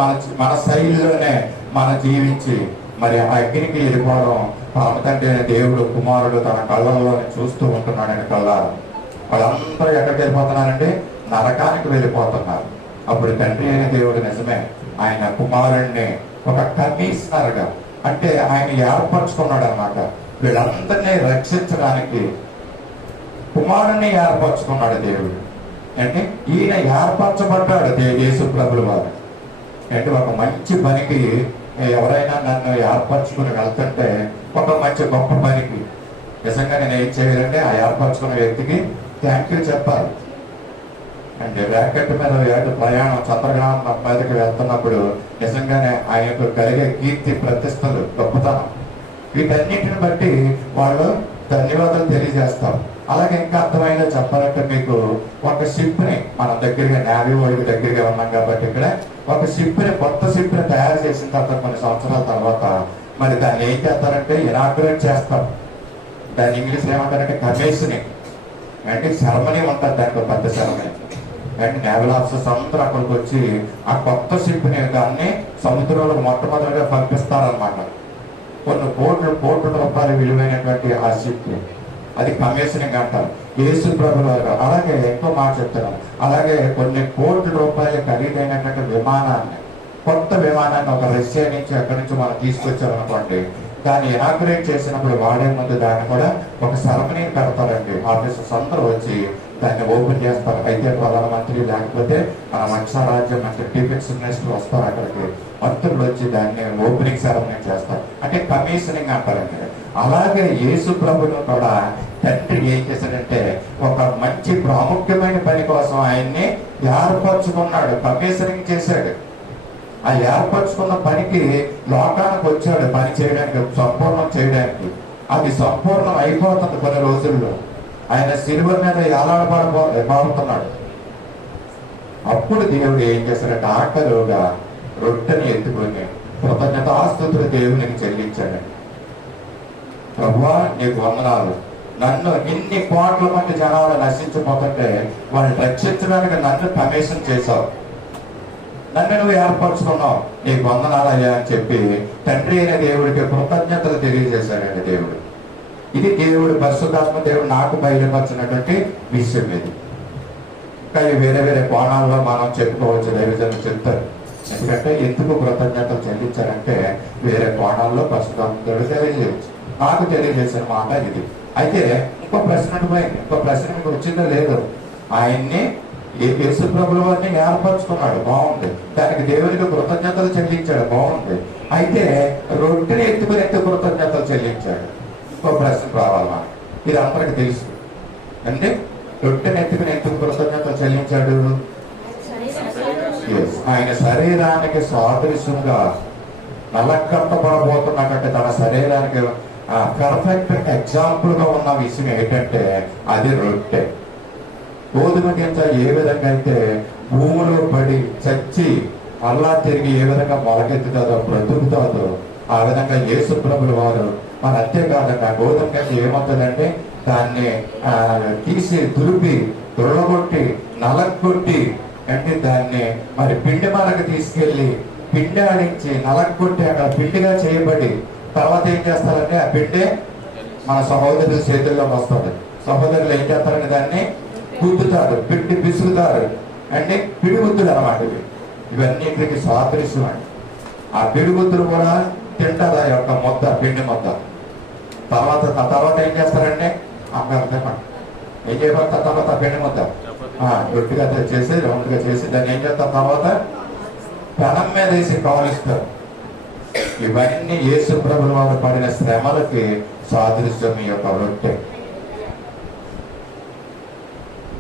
మన జీవించి మరి ఆ అగ్నికి వెళ్ళిపోవడం పరమ తండ్రి అయిన దేవుడు కుమారుడు తన కళ్ళల్లోనే చూస్తూ ఉంటున్నాడని కళ్ళారు. వాళ్ళందరూ ఎక్కడికి వెళ్ళిపోతున్నారంటే నరకానికి వెళ్ళిపోతున్నారు. అప్పుడు తండ్రి అయిన దేవుడు నిజమే ఆయన కుమారుడిని ఒక కమిషనర్గా, అంటే ఆయన ఏర్పరచుకున్నాడు అన్నమాట. వీళ్ళందరినీ రక్షించడానికి కుమారుణ్ణి ఏర్పరచుకున్నాడు దేవుడు. అంటే ఈయన ఏర్పరచబడ్డాడు యేసుప్రభుల వారు. అంటే ఒక మంచి పనికి ఎవరైనా నన్ను ఏర్పరచుకుని వెళ్తుంటే, ఒక మంచి గొప్ప పనికి నిజంగా నేను ఏం చేయాలంటే ఆ ఏర్పరచుకున్న వ్యక్తికి థ్యాంక్ యూ చెప్పాలి. అంటే ర్యాకెట్ మీద ప్రయాణం చంద్రగ్రహణం మీదకి వెళ్తున్నప్పుడు నిజంగానే ఆయనకు కలిగే కీర్తి, ప్రతిష్టలు, గొప్పతనం, వీటన్నిటిని బట్టి వాళ్ళు ధన్యవాదాలు తెలియజేస్తారు. అలాగే ఇంకా అర్థమైందో చెప్పాలంటే మీకు ఒక షిప్ని మన దగ్గరగా నేవీ వాళ్ళకి దగ్గరగా ఉన్నాం కాబట్టి ఇక్కడ ఒక షిప్ని, కొత్త షిప్ని తయారు చేసిన తర్వాత కొన్ని సంవత్సరాల తర్వాత మరి దాన్ని ఏం చేస్తారంటే ఇనాగ్రేట్ చేస్తారు. దాన్ని ఇంగ్లీష్లో ఏమంటారంటే కమిషనింగ్, అంటే సెరమనీ ఉంటుంది. దానికి పెద్ద సెరమనీ. అంటే నేవల్ ఆఫీసర్స్ అందరూ అక్కడికి వచ్చి ఆ కొత్త షిప్ని దాన్ని సముద్రంలో మొట్టమొదటిగా పంపిస్తారనమాట. కొన్ని కోట్ల రూపాయలు విలువైనటువంటి ఆ షిప్, అది కమిషనింగ్ అంటారు. యేసుప్రభుల వారు అలాగే ఎక్కువ మాట చెప్తున్నారు. అలాగే కొన్ని కోట్ల రూపాయలు ఖరీదైనటువంటి విమానాన్ని, కొత్త విమానాన్ని ఒక రష్యా నుంచి అక్కడి నుంచి మనం తీసుకొచ్చారనుకోండి, దాన్ని ఇనాగ్రేట్ చేసినప్పుడు వాడే ముందు దాన్ని కూడా ఒక సెరమనీ పెడతారండి. ఆఫీసర్స్ అందరూ వచ్చి దాన్ని ఓపెన్ చేస్తారు. అయితే ప్రధానమంత్రి లేకపోతే మన మత్స్యరాజ్యం మంత్రి, డిఫెన్స్ మినిస్టర్ వస్తారు. అక్కడికి మంత్రులు వచ్చి దాన్ని ఓపెనింగ్ సెరమనీ చేస్తారు. అంటే కమిషనింగ్ అంటారండి. అలాగే యేసు ప్రభును కూడా తండ్రి ఏం చేశాడంటే ఒక మంచి ప్రాముఖ్యమైన పని కోసం ఆయన్ని ఏర్పరచుకున్నాడు, కమిషనింగ్ చేశాడు. ఆ ఏర్పరచుకున్న పనికి లోకానికి వచ్చాడు పని చేయడానికి, సంపూర్ణం చేయడానికి. అది సంపూర్ణం అయిపోతుంది కొన్ని రోజుల్లో. ఆయన సిలువ మీద ఏలాడబడుతున్నాడు. అప్పుడు దేవుడు ఏం చేశాడంటే ఆఖరుగా రొట్టెని ఎత్తుకొని కృతజ్ఞతాస్తుతులు దేవునికి చెల్లించాడండి. ప్రభువా నీకు వందనాలు, నన్ను ఇన్ని కోట్ల మంది జనాలు నశించిపోతుంటే వాళ్ళని రక్షించడానికి నన్ను కమిషన్ చేశావు, నన్ను నువ్వు ఏర్పరచుకున్నావు, నీకు వందనాలయ్యా అని చెప్పి తండ్రి అయిన దేవుడికి కృతజ్ఞతలు తెలియజేశాడండి దేవుడు. ఇది దేవుడు, పరిశుద్ధాత్మ దేవుడు నాకు బయలుపరిచినటువంటి విషయం. ఇది ఇంకా వేరే వేరే కోణాల్లో మనం చెప్పుకోవచ్చు, దైవజనులు చెప్తారు. ఎందుకంటే ఎందుకు కృతజ్ఞతలు చెల్లించారంటే వేరే కోణాల్లో పరిశుద్ధాత్మ దేవుడు తెలియజేయచ్చు. నాకు తెలియజేసిన మాట ఇది. అయితే ఇంకో ప్రశ్న పోయింది. ఇంకో ప్రశ్న మీకు వచ్చిందో లేదు. ఆయన్ని యేసుప్రభుల వారిని ఏర్పరచుకున్నాడు, బాగుంది. దానికి దేవునికి కృతజ్ఞతలు చెల్లించాడు, బాగుంది. అయితే రొట్టెని ఎత్తుకుని కృతజ్ఞతలు చెల్లించాడు. ఇంకో ప్రశ్న రావాలా? ఇది అందరికి తెలుసు. అంటే రొట్టెని ఎత్తుకుని ఎందుకు కృతజ్ఞతలు చెల్లించాడు? ఆయన శరీరానికి సాదృశ్యంగా నలకట్టబడబోతున్నటువంటి తన శరీరానికి పర్ఫెక్ట్ ఎగ్జాంపుల్ గా ఉన్న విషయం ఏంటంటే అది రొట్టె. గోధుమ గింజ ఏ విధంగా అయితే భూమిలో పడి చచ్చి మళ్ళా తిరిగి ఏ విధంగా మొలకెత్తుతుందో, బ్రతుకుతుందో, ఆ విధంగా యేసుప్రభుల వారు మన అంతేకాదంగా గోధుమ గింజ ఏమవుతుందంటే దాన్ని తీసి దులిపి దొరగొట్టి నలగొట్టి అంటే దాన్ని మరి పిండి మనకు తీసుకెళ్లి పిండి ఆడించి నలగొట్టి అక్కడ పిండిగా చేయబడి తర్వాత ఏం చేస్తారంటే ఆ పిండి మన సహోదరుల చేతుల్లోకి వస్తుంది. సహోదరులు ఏం చేస్తారంటే దాన్ని గుద్దుతారు, పిండి పిసుకుతారు అంటే పిడిగుద్దులు అన్నమాట. ఇవన్నిటికి సాదృశ్యం అండి. ఆ పిడిగుద్దులు కూడా తింటారు ఆ యొక్క ముద్ద, పిండి ముద్ద. తర్వాత ఏం చేస్తారంటే ఏం చేయబడతారు తర్వాత పిండి ముద్ద గట్టిగా చేసి రౌండ్గా చేసి దాన్ని ఏం చేస్తారు తర్వాత పెనం మీద వేసి కాలుస్తారు. ఇవన్నీ యేసు ప్రభువుల వారు పడిన శ్రమలకి సాదృశ్యం ఈ యొక్క రొట్టె.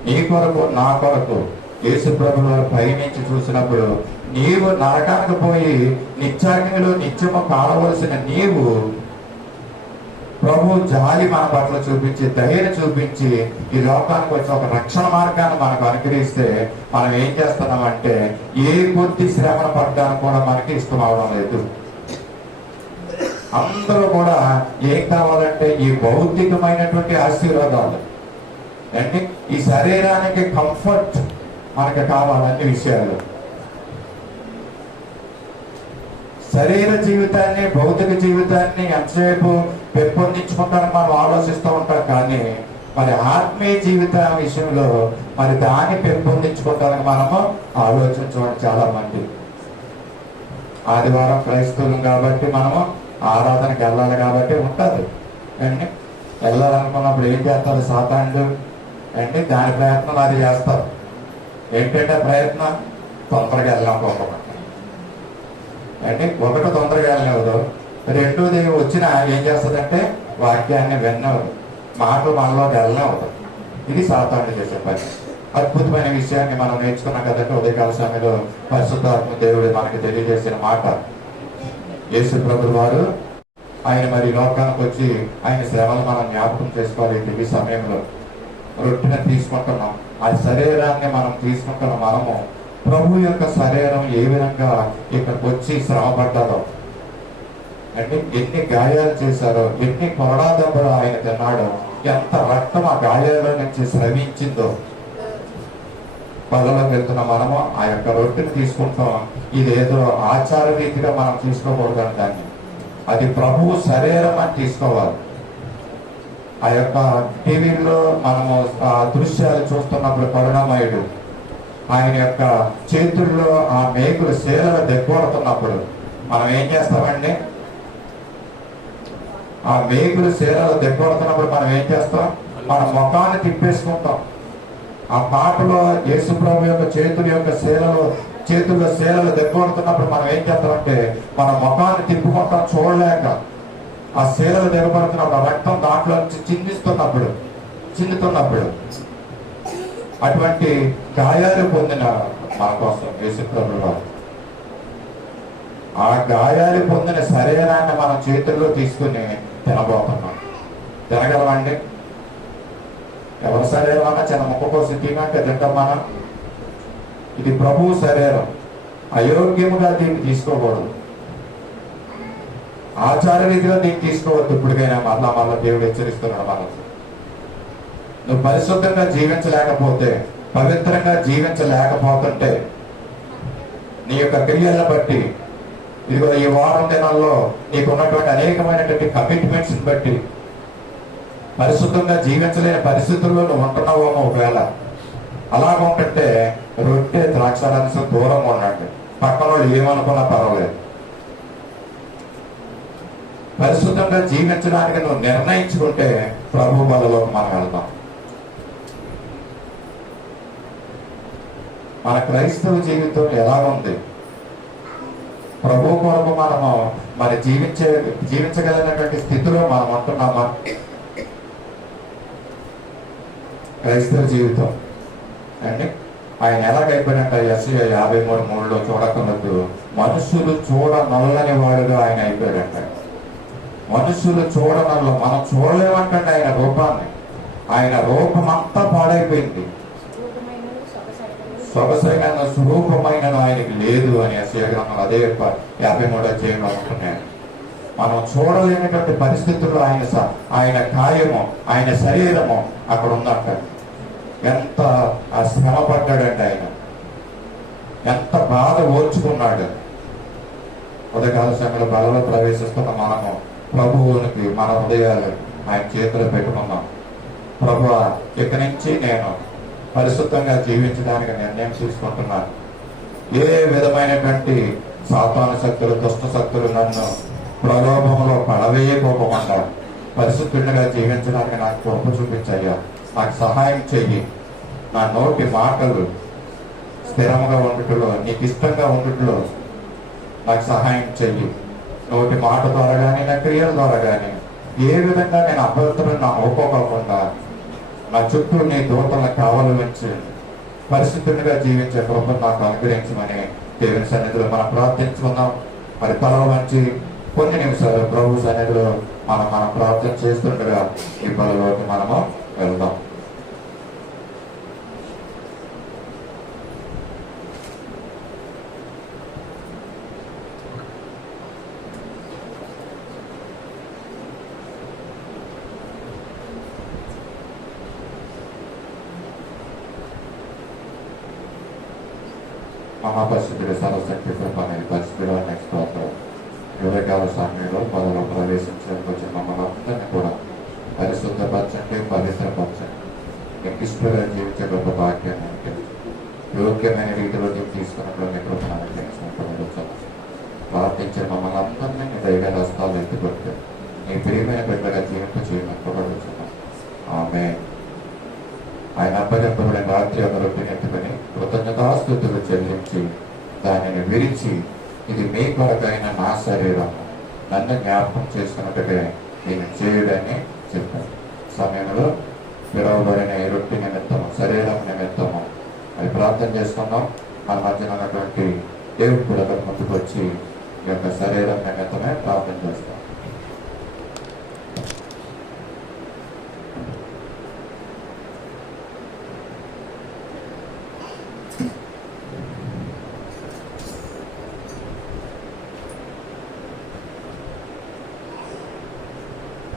నీ కొరకు నా కొరకు యేసు ప్రభువుల వారు పైనుంచి చూసినప్పుడు నీవు నరకానికి పోయి నిత్యాగ్నిలో నిత్యము కాలవలసిన నీవు ప్రభు జాలి మన పట్ల చూపించి ధైర్యం చూపించి ఈ లోకానికి వచ్చి ఒక రక్షణ మార్గాన్ని మనకు అనుగ్రహిస్తే మనం ఏం చేస్తున్నామంటే ఏ కొద్ది శ్రమను పడ్డానికి కూడా మనకి ఇష్టం అవడం లేదు. అందరూ కూడా ఏం కావాలంటే ఈ భౌతికమైనటువంటి ఆశీర్వాదాలు అంటే ఈ శరీరానికి కంఫర్ట్ మనకి కావాలన్ని విషయాలు. శరీర జీవితాన్ని భౌతిక జీవితాన్ని ఎంతసేపు పెంపొందించుకుంటారని మనం ఆలోచిస్తూ ఉంటాం, కానీ మరి ఆత్మీయ జీవిత విషయంలో మరి దాన్ని పెంపొందించుకుంటారని మనము ఆలోచించడం చాలా మంది. ఆదివారం క్రైస్తవులం కాబట్టి మనము ఆరాధనకి వెళ్ళాలి కాబట్టి ఉంటుంది అండి. వెళ్ళాలనుకున్నప్పుడు ఏం చేస్తారు సాతానుడు అంటే దాని ప్రయత్నం అది చేస్తారు. ఏంటంటే ప్రయత్నం తొందరగా వెళ్ళాలనుకోకుండా అంటే ఒకటి తొందరగా వెళ్ళనివ్వదు, రెండోది వచ్చిన ఏం చేస్తుందంటే వాక్యాన్ని విన్నవదు, మాటలు మనలోకి వెళ్ళనివ్వదు. ఇది సాతానుడు చేసే పని. అద్భుతమైన విషయాన్ని మనం నేర్చుకున్నాం కదంటే ఉదయకాల సమయంలో పరిశుద్ధాత్మ దేవుడు మనకి తెలియజేసిన మాట. యేసు ప్రభువుల వారు ఆయన మరి లోకానికి వచ్చి ఆయన శ్రమలు మనం జ్ఞాపకం చేసుకోవాలి. ఈ సమయంలో రొట్టెని తీసుకుంటున్నాం, ఆ శరీరాన్ని మనం తీసుకుంటున్నాం. మనము ప్రభు యొక్క శరీరం ఏ విధంగా ఇక్కడికి వచ్చి శ్రమ పడ్డారో అంటే ఎన్ని గాయాలు చేశారో, ఎన్ని కొరడా దెబ్బలు ఆయన తిన్నాడో, ఎంత రక్తం ఆ గాయాల నుంచి స్రవించిందో. పొలంలోకి వెళ్తున్న మనము ఆ యొక్క రొట్టెని తీసుకుంటాం. ఇదేదో ఆచార రీతిగా మనం తీసుకోకూడదు దాన్ని, అది ప్రభువు శరీరం అని తీసుకోవాలి. ఆ యొక్క టీవీలో మనము ఆ దృశ్యాలు చూస్తున్నప్పుడు కరుణామయుడు ఆయన యొక్క చేతుల్లో ఆ మేకులు శీలలు దెబ్బడుతున్నప్పుడు మనం ఏం చేస్తామండి? ఆ మేకులు శీలలు దెబ్బడుతున్నప్పుడు మనం ఏం చేస్తాం? మన ముఖాన్ని తిప్పేసుకుంటాం. ఆ పాటలో యేసు ప్రభు యొక్క చేతుల్లో శీలలు దెబ్బడుతున్నప్పుడు మనం ఏం చేస్తామంటే మన ముఖాన్ని తిప్పుకుంటాం చూడలేక. ఆ శీలలు దెబ్బడుతున్నప్పుడు రక్తం దాంట్లో నుంచి చిందుతున్నప్పుడు అటువంటి గాయాలు పొందిన మన కోసం యేసు ప్రభువు వారు ఆ గాయాలు పొందిన శరీరాన్ని మనం చేతుల్లో తీసుకుని తినబోతున్నాం. తినగలమండి? ఎవరి శరీరం అన్నా చిన్న ముక్క కోసం తినంటే తింటాం మనం. ఇది ప్రభువు శరీరం, అయోగ్యముగా దీన్ని తీసుకోకూడదు, ఆచార రీతిగా దీన్ని తీసుకోవద్దు. ఇప్పటికైనా మళ్ళా దేవుడు హెచ్చరిస్తున్నాడు మనకు. నువ్వు పరిశుద్ధంగా జీవించలేకపోతే, పవిత్రంగా జీవించలేకపోతుంటే నీ యొక్క క్రియలను బట్టి ఇదిగో ఈ వారం దినాల్లో నీకు ఉన్నటువంటి అనేకమైనటువంటి కమిట్మెంట్స్ బట్టి పరిశుద్ధంగా జీవించలేని పరిస్థితుల్లో నువ్వు ఉంటున్నావు. ఒకవేళ అలాగ ఉంటుంటే రొట్టె ద్రాక్షారసం దూరంగా ఉండండి. పక్కన వాళ్ళు ఏమనుకున్నా పర్వాలేదు. పరిశుద్ధంగా జీవించడానికి నువ్వు నిర్ణయించుకుంటే ప్రభు బలలో మనం వెళ్తాం. మన క్రైస్తవ జీవితం ఎలా ఉంది? ప్రభు కొరకు మనము మరి జీవించగలిగినటువంటి స్థితిలో మనం ఉంటున్నామా? క్రైస్తవ జీవితం అండి ఆయన ఎలాగైపోయినట్ట యెషయా 53:3 చూడకూడదు. మనుషులు చూడనల్లని వాడుగా ఆయన అయిపోయాడంట. మనుషులు చూడనల్ల, మనం చూడలేమంటండి ఆయన రూపాన్ని. ఆయన రూపం అంతా పాడైపోయింది. సొగసైన స్వరూపమైన ఆయనకి లేదు అని యెషయా గ్రంథంలో అదే 53 ఉంటున్నాయి. మనం చూడలేనటువంటి పరిస్థితుల్లో ఆయన కాయము, ఆయన శరీరము అక్కడ ఉందంట. ఎంత ఆ శ్రమ పడ్డాడండి ఆయన, ఎంత బాధ ఓర్చుకున్నాడు. ఉదయకాల సమయంలో బలలో ప్రవేశిస్తున్న మనము ప్రభువునికి మన హృదయాలు ఆయన చేతిలో పెట్టుకున్నాం. ప్రభువా, ఇక నుంచి నేను పరిశుద్ధంగా జీవించడానికి నిర్ణయం తీసుకుంటున్నాను. ఏ విధమైనటువంటి సాతాను శక్తులు, దుష్ట శక్తులు నన్ను ప్రలోభంలో పడవేయకోకుండా పరిశుద్ధుడిగా జీవించడానికి నాకు కృప చూపించయ్యా. నాకు సహాయం చెయ్యి. నా నోటి మాటలు స్థిరంగా ఉండటంలో, నీకు ఇష్టంగా ఉండటంలో నాకు సహాయం చెయ్యి. నోటి మాట ద్వారా కానీ, నా క్రియల ద్వారా కానీ ఏ విధంగా నేను అభద్రతను అవ్వకోకుండా నా చుట్టూ నీ దూతలను కావలు ఉంచి పరిశుద్ధునిగా జీవించే కృప నాకు అనుగ్రహించమని దేవుని సన్నిధిలో మనం ప్రార్థించుకుందాం. మరి తల వంచి కొన్ని నిమిషాలు ప్రభు సన్నిధిలో మనం ప్రార్థన చేస్తుండగా ఈ బలలోకి మనము వెళ్దాం. మహాపరిశుద్ధుడి సర్వశక్తి కృప అనేది పరిస్థితిలో నెక్స్ట్ యువకాల సమయంలో పదలో ప్రవేశించడానికి వచ్చిన మమ్మల్ని అందరినీ కూడా పరిశుద్ధపరచండి, పవిత్రపరచండి. మీకు ఇష్టంగా జీవించే గొప్ప భాగ్యాన్ని అనుగ్రహించండి. యోగ్యమైన రీతిలో తీసుకున్నప్పుడు మీ కృపను అనుగ్రహించినట్టు ప్రార్థించే మమ్మల్ని అందరినీ మీ దైవ హస్తాలు ఎత్తుకొట్టి మీ ప్రియమైన బిడ్డగా జీవింప చేయమని కోరుచున్నాం. ఆమె ఆయన అప్పచెప్పబడిన రాత్రి ఒక రొట్టెని ఎత్తుకొని కృతజ్ఞతాస్తుతులు చెల్లించి దానిని విరిచి, ఇది మీ కొరకైన నా శరీరం, నన్ను జ్ఞాపకం చేసుకున్నట్టుగా నేను చేయడని చెప్పాను. సమయంలో పిలువబడిన ఈ రొట్టె నిమిత్తము, శరీరం నిమిత్తము అది ప్రార్థన చేసుకున్నాం. మన మధ్యన ఉన్నటువంటి దేవుడి కూడా ముందుకు వచ్చి ఈ యొక్క శరీరం నిమిత్తమే ప్రార్థన చేస్తాం.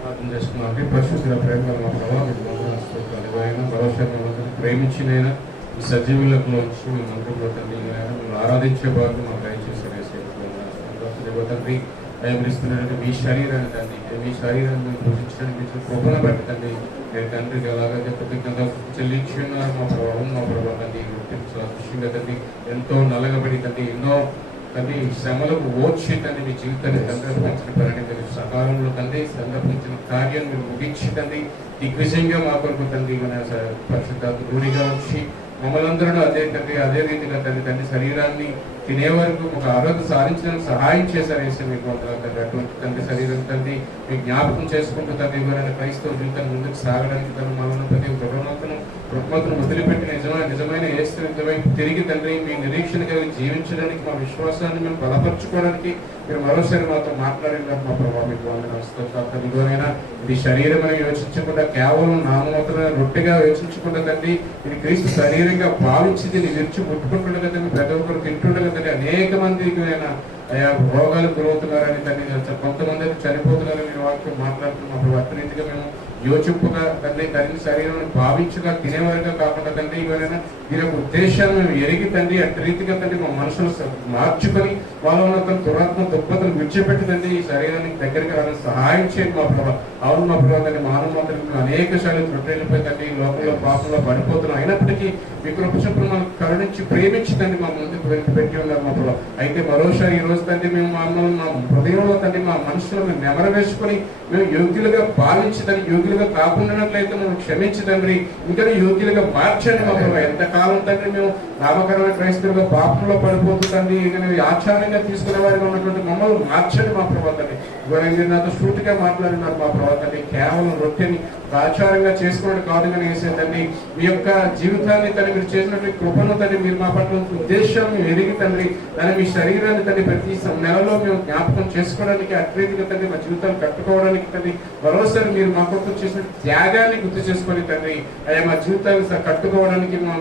ప్రార్థన చేసుకున్నాం. పరిశుద్ధ ప్రేమ మా ప్రభావ భరోసా ప్రేమించినైనా ఈ సజీవులకు మంత్రులు తండ్రి మిమ్మల్ని ఆరాధించే భాగం మాకు దయచేసి తండ్రి భయమిస్తున్నట్టు మీ శరీరాన్ని తండ్రి, మీ శరీరాన్ని పూజించడానికి కృపణ బట్టి తండ్రి నేను తండ్రికి అలాగే కృతజ్ఞత చెల్లించున్నారు మా ప్రభావం. మా ప్రభావ తండ్రి దృష్టిగా తండ్రి ఎంతో నలగబడి తండ్రి ఎన్నో తండ్రి శ్రమలకు ఓర్చి తండ్రి మీ జీవితాన్ని సందర్భించిన పని తండ్రి సకాలంలో తండ్రి సందర్భించిన కార్యం మీరు ముగించి తండ్రి దిగ్విజయంగా మా కొరకు తండ్రి పరిశుద్ధ దూరిగా వచ్చి మమ్మల్ని అందరూ అదే రీతిగా తండ్రి శరీరాన్ని తినే వరకు ఒక ఆరోగ్య సాధించడానికి సహాయం చేశారు వేసే మీకు తండ్రి. అటువంటి తండ్రి శరీరం తండ్రి మీకు జ్ఞాపకం చేసుకుంటూ తండ్రి ఎవరైనా క్రైస్తవ జీవితాన్ని ముందుకు సాగడానికి తను మనల్ని ప్రతి రుగ్మతను వదిలిపెట్టి నిజమైన ఏస్తు తిరిగి తండ్రి మీ నిరీక్షణ కలిగి జీవించడానికి, మా విశ్వాసాన్ని మేము బలపరచుకోవడానికి మీరు మరోసారి మాతో మాట్లాడినారు మా ప్రభావ. మీకు వందనైనా ఇది శరీరం అని యోచించకుండా కేవలం నామమాత్రమైన రొట్టెగా యోచించకుండా తండ్రి ఇది క్రీస్తు శరీరంగా భావించి దీన్ని విరిచి ముట్టుకుంటుండగా తండ్రి ప్రతి ఒక్కరు తింటుండగా తండ్రి అనేక మందికి అయా రోగాలు గురవుతున్నారని తండ్రి, కొంతమంది చనిపోతున్నారని మీరు వాక్యం మాట్లాడుతున్నప్పుడు అత్రీతిగా మేము యోచింపుగా తండ్రి తల్లి శరీరం భావించగా తినేవారుగా కాకుండా తండ్రి ఎవరైనా దీని యొక్క ఉద్దేశాన్ని మేము ఎరిగి తండ్రి అట్టి రీతిగా తండ్రి మా మనసును మార్చుకొని వాళ్ళ ఉన్న తన దురాత్మ దుఃఖతను విడిచిపెట్టి తండ్రి ఈ శరీరానికి దగ్గరికి రావడానికి సహాయం చేయండి మా ప్రభావ. అవును మా ప్రభావ తండ్రి మానవ మాత్రం అనేక శాలు త్రుట్టెళ్ళిపోయి తండ్రి ఈ లోకంలో పాపంలో పడిపోతున్నాం. అయినప్పటికీ మీ కృప చొప్పున మనం కరుణించి ప్రేమించి తండ్రి మా ముందుకు పెట్టి ఉన్నారు మా ప్రభావ. అయితే మరోసారి ఈ రోజు తండ్రి మేము మా హృదయంలో తండ్రి మా మనసులో మేము నెమరవేసుకొని మేము యోగ్యులుగా పాలించి తండ్రి యోగ్యులుగా కాకుండానట్లయితే మేము క్షమించి తండ్రి ఇంకా యోగ్యులుగా మార్చండి మా ప్రభావ. ఎంతకాలం తండ్రి మేము నామకరమైన క్రైస్తవులుగా పాపంలో పడిపోతూ తండ్రి ఆచారంగా తీసుకునే వారిగా ఉన్నటువంటి మమ్మల్ని మార్చండి మా ప్రభావ తండ్రి. మీరు నాతో సూటిగా మాట్లాడినారు మా ప్రభావ తండ్రి. కేవలం రొట్టెని ఆచారంగా చేసుకోవడం కాదు కానీ వేసే తండ్రి మీ యొక్క జీవితాన్ని తండ్రి మీరు చేసినటువంటి కృపను తండ్రి మీరు మా పట్ల ఉద్దేశాన్ని ఎరిగి తండ్రి దాన్ని మీ శరీరాన్ని తండ్రి ప్రతి నెలలో మేము జ్ఞాపకం చేసుకోవడానికి అట్రీతిగా తండ్రి మా జీవితాన్ని కట్టుకోవడానికి తండ్రి మరోసారి మీరు మా కోసం చేసిన త్యాగాన్ని గుర్తు చేసుకొని తండ్రి అయ్యా మా జీవితాన్ని కట్టుకోవడానికి మా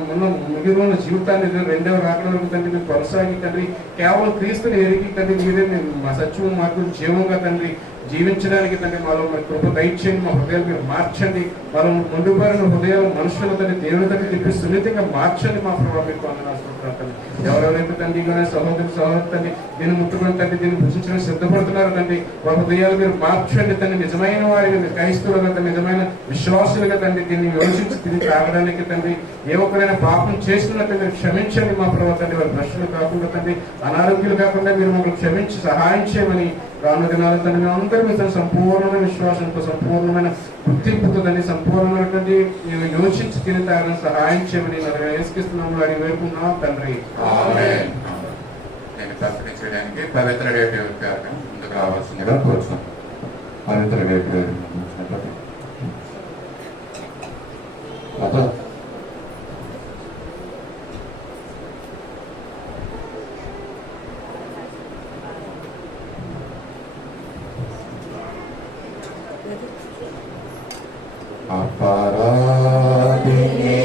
మిగిలిన జీవితాన్ని రెండవ రాకడ వరకు తండ్రి మీరు కొనసాగి తండ్రి కేవలం క్రీస్తుని ఎరిగి తండ్రి మీరే మా సత్యం మాకు జీవంగా తండ్రి జీవించడానికి తండ్రి మాలో మీ కృప దయచేయండి. మా హృదయాలు మీరు మార్చండి. మనం ముందు బారిన హృదయాలు మనుషుల తండ్రి దేవుని తండ్రి తిప్పి సున్నితంగా మార్చండి. మా ప్రభావ మీకు వందనాలు తండ్రి. ఎవరెవరైతే తండ్రి సహోదరు తండ్రి దీన్ని ముట్టుకుని తండ్రి దీన్ని భుజించడానికి సిద్ధపడుతున్నారు తండ్రి, వారి హృదయాలు మీరు మార్చండి తండ్రి. నిజమైన వారిని క్రైస్తవులుగా నిజమైన విశ్వాసులుగా తండ్రి దీన్ని యోచించి తిరిగి తాగడానికి తండ్రి ఏ ఒక్కరైనా పాపం చేస్తున్నట్టు మీరు క్షమించండి మా ప్రభావ తండ్రి. వారి ప్రశ్నలు కాకుండా తండ్రి అనారోగ్యాలు కాకుండా మీరు మమ్మల్ని క్షమించి సహాయం చేయమని రాను దినాలు తండ్రి మేము అందరూ మీ తన సంపూర్ణమైన విశ్వాసంతో సంపూర్ణమైన గుర్తింపుతో తండ్రి సంపూర్ణమైనటువంటి యోచించి తిని తాగడానికి సహాయం చేయమని వేసుకిస్తున్నాము అని వేడుకున్నాం తండ్రి. నేను పంపిణీ చేయడానికి పవిత్ర రేడియో గారిని ముందుకు రావాల్సిందిగా కోరుతున్నాను. పవిత్ర రేడియో అపరాధిని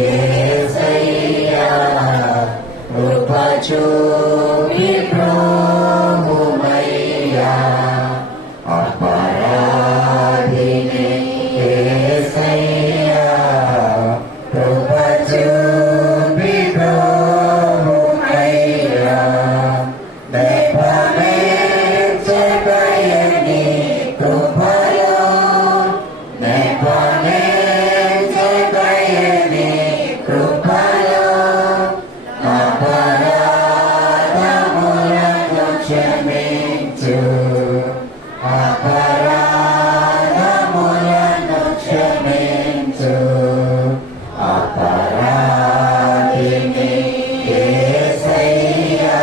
యేసయ్యా కృప చూపి ప్రభువయ్యా, అపరాధిని యేసయ్యా కృప చూపి ప్రభువయ్యా, నెపమేచకయని కృపలో నెపమేచకయని కృపలో అపరాధములను క్షమించు, అపరాధములను క్షమించు, అపరాధిని యేసయ్యా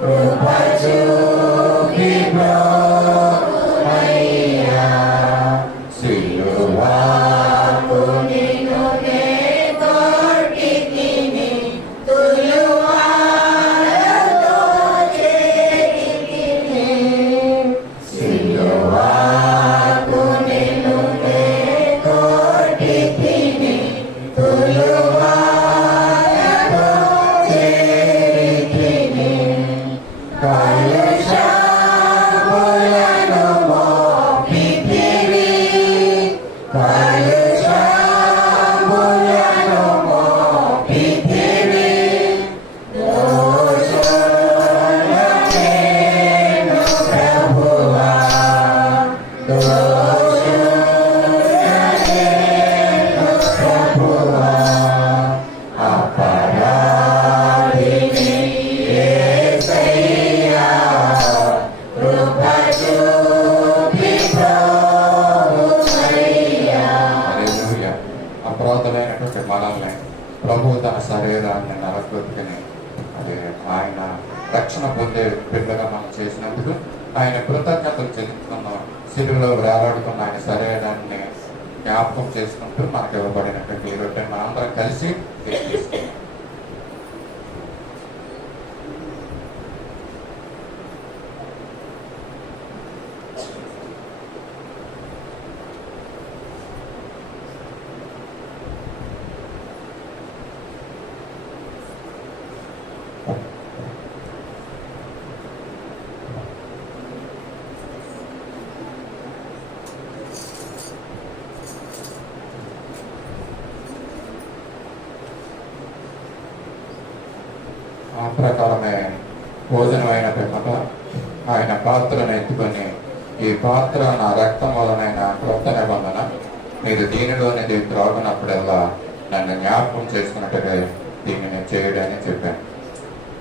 కృప చూపి ప్రభువయ్యా, సిలువకు నిన్ను నే కొట్టి తిని తులువారతో చేరి తిని, సిలువకు నిన్ను నే కొట్టి తిని తులువారతో చేరి తిని, కలుషములను మోపితివి, కలుషములను మోపితివి, దోషులను నేను ప్రభువా, దోషులను నేను ప్రభువా, అపరాధిని యేసయ్యా కృప చూపి ప్రభువయ్యా. హల్లెలూయా. అపరాధులైనటువంటి మనల్ని ప్రభువు తన శరీరాన్ని నరకొట్టుకుని అదే ఆయన రక్షణ పొందే బిడ్డగా మనం చేసినందుకు ఆయన కృతజ్ఞతలు చెల్లించుకున్నాం. సిలువలో వేలాడుకున్న ఆయన శరీరాన్ని జ్ఞాపకం చేసుకుంటూ మనకు ఇవ్వబడినటువంటి ఈ రొట్టెని మనందరం కలిసి తీసుకుంటాం. ఆ ప్రకారమే భోజనమైన పిమ్మట ఆయన పాత్రను ఎత్తుకొని, ఈ పాత్ర నా రక్తం వలనైన క్రొత్త నిబంధన, మీరు దీనిలోనిది త్రాగునప్పుడల్లా నన్ను జ్ఞాపకం చేసుకున్నట్టుగా దీనిని చేయడని చెప్పాను.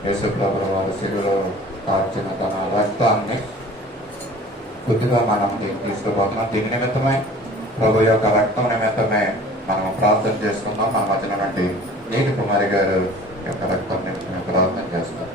యేసు ప్రభువు వారు శిలువలో కార్చిన తన రక్తాన్ని కొద్దిగా మనం దీన్ని తీసుకుపోతున్నాం. దీని నిమిత్తమై ప్రభు యొక్క రక్తం నిమిత్తమే మనం ప్రార్థన చేసుకుందాం. మా మధ్యన నుండి నీటి కుమారి గారు యొక్క రక్తం నిమిత్తమే ప్రార్థన చేస్తాం.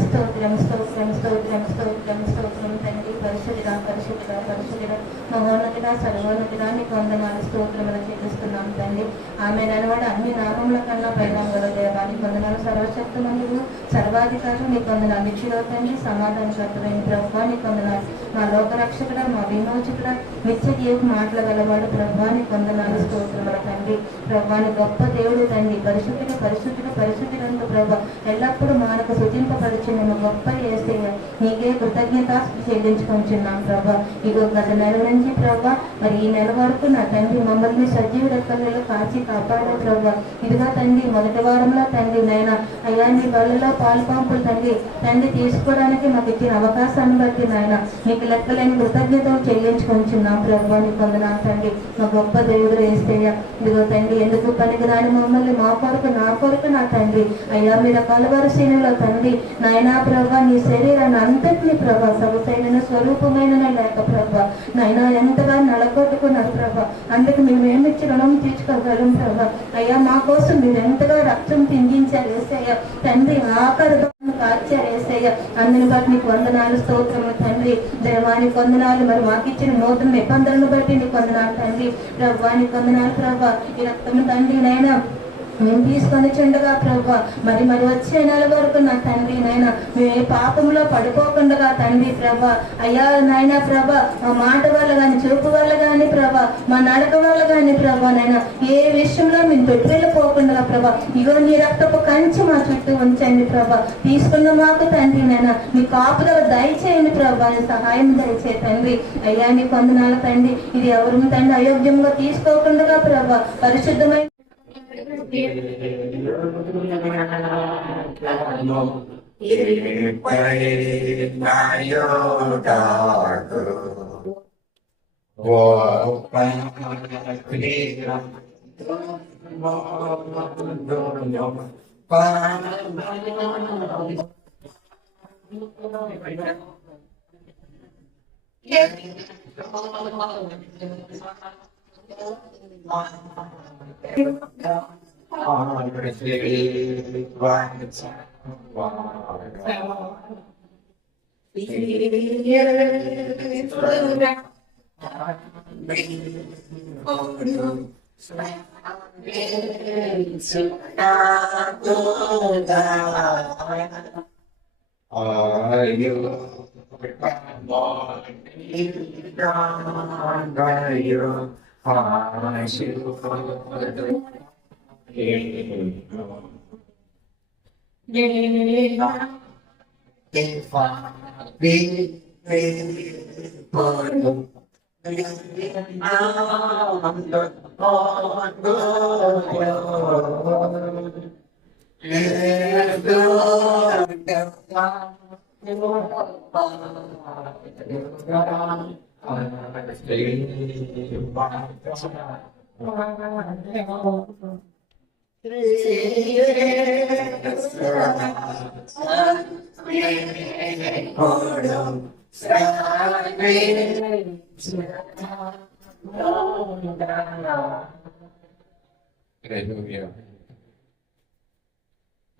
స్తోత్రం స్తోత్రం స్తోత్రం స్తోత్రం స్తోత్రం స్తోత్రం తండ్రి. పరిశుద్ధుడా పరిశుద్ధుడా పరిశుద్ధుడా మహోన్నతుడా సర్వోన్నతుడా నీకు వందనాలు స్తోత్రములు చెల్లిస్తున్నాం తండ్రి. ఆమె నడవడ అన్ని నామముల కన్నా పైనామల దేవా నీకు వందనాలు. సర్వశక్తిమంతుడు సర్వాధికారులు నీకు వందనాలు. నిత్యుడో తండ్రి సమాధానకర్తమైన ప్రభువా నీకు వందనాలు. మా లోకరక్షకుడా మా విమోచకుడా నిత్య జీవకు మాట్లాడగలవాడు ప్రభువా నీకు వందనాలు స్తోత్రముల తండ్రి. ప్రభువాని గొప్ప దేవుడు తండ్రి. పరిశుద్ధుడు పరిశుద్ధుడు పరిశుద్ధుడంటూ ప్రభు ఎల్లప్పుడూ మనకు శుద్ధింపబరిచి మేము గొప్ప యేసయ్య నీకే కృతజ్ఞత చెల్లించుకుంటున్నాం ప్రభా. ఇగో గత నెల నుంచి ప్రభా మరి ఈ నెల వరకు నా తండ్రి మమ్మల్ని సజీవ రెక్కలలో కాచి కాపాడే ప్రభా. ఇదిగా తండ్రి మొదటి వారంలో తండ్రి నాయన అయ్యా నీ బళ్ళలో పాలు పంపులు తండ్రి తండ్రి తీసుకోవడానికి మాకు ఇచ్చిన అవకాశాన్ని బట్టి నాయన నీకు లెక్కలేని కృతజ్ఞతలు చెల్లించుకుంటున్నాం ప్రభా నీకు వందనాలు తండ్రి. మా గొప్ప దేవుడు యేసయ్య ఇదిగో తండ్రి ఎందుకు పనికిరాని మమ్మల్ని మా కొరకు నా కొరకు నా తండ్రి అయ్యా మీరు కలవరి శ్రేణిలో తండ్రి నాయనా ప్రభా నీ శరీరాన్ని అంతటినీ ప్రభా సొగసైన స్వరూపమైన లేక ప్రభా నాయన ఎంతగా నలగొట్టుకున్నారు ప్రభా. అందుకు మేము ఏమిచ్చి రుణం తీర్చుకోగలం ప్రభా. అయ్యా మా కోసం మీరు ఎంతగా రక్తం చిందించారు యేసయ్య తండ్రి. ఆఖరి కార్చారు యేసయ్య. అందుని బట్టి నీకు వందనాలు స్తోత్రము తండ్రి. దేవానికి వందనాలు. మరి మాకిచ్చిన నూతన నిబంధనలు బట్టి నీకు వందనాలు తండ్రి. ప్రభా నీకు వందనాలు ప్రభా. ఈ రక్తము తండ్రి నైనా మేము తీసుకొని చుండగా ప్రభా మరి మరి వచ్చే నెల వరకు నా తండ్రి నాయన మేము ఏ పాపంలో పడిపోకుండా తండ్రి ప్రభా అయ్యా నాయన ప్రభా మా మాట వల్ల కానీ చూపు వల్ల కానీ ప్రభా మా నడక వల్ల కానీ ప్రభా నాయన ఏ విషయంలో మేము తొట్టిపోకుండా ప్రభా ఇగో నీ రక్తపు కంచి మా చుట్టూ ఉంచండి ప్రభా. తీసుకున్న మాకు తండ్రి నాయన మీ కాపుదల దయచేయండి ప్రభా. సహాయం దయచే తండ్రి. అయ్యా నీ వందనాల తండ్రి. ఇది ఎవరు తండ్రి అయోగ్యంగా తీసుకోకుండా ప్రభా పరిశుద్ధమైన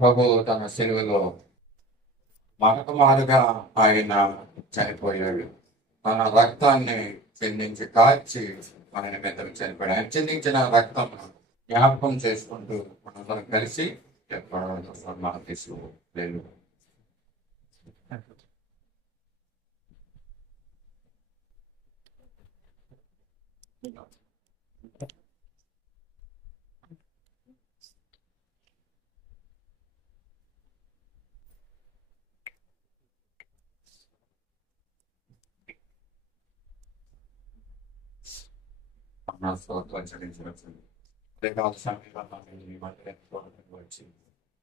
ప్రభు తన సెలవులో మనకు మారుగా ఆయన చనిపోయాడు. తన రక్తాన్ని చెందించి కాచి మన నిమిత్తం చనిపోయాడు. ఆయన చెందించిన రక్తం జ్ఞాపకం చేసుకుంటూ మనందరం కలిసి మనం తీసుకులేదు.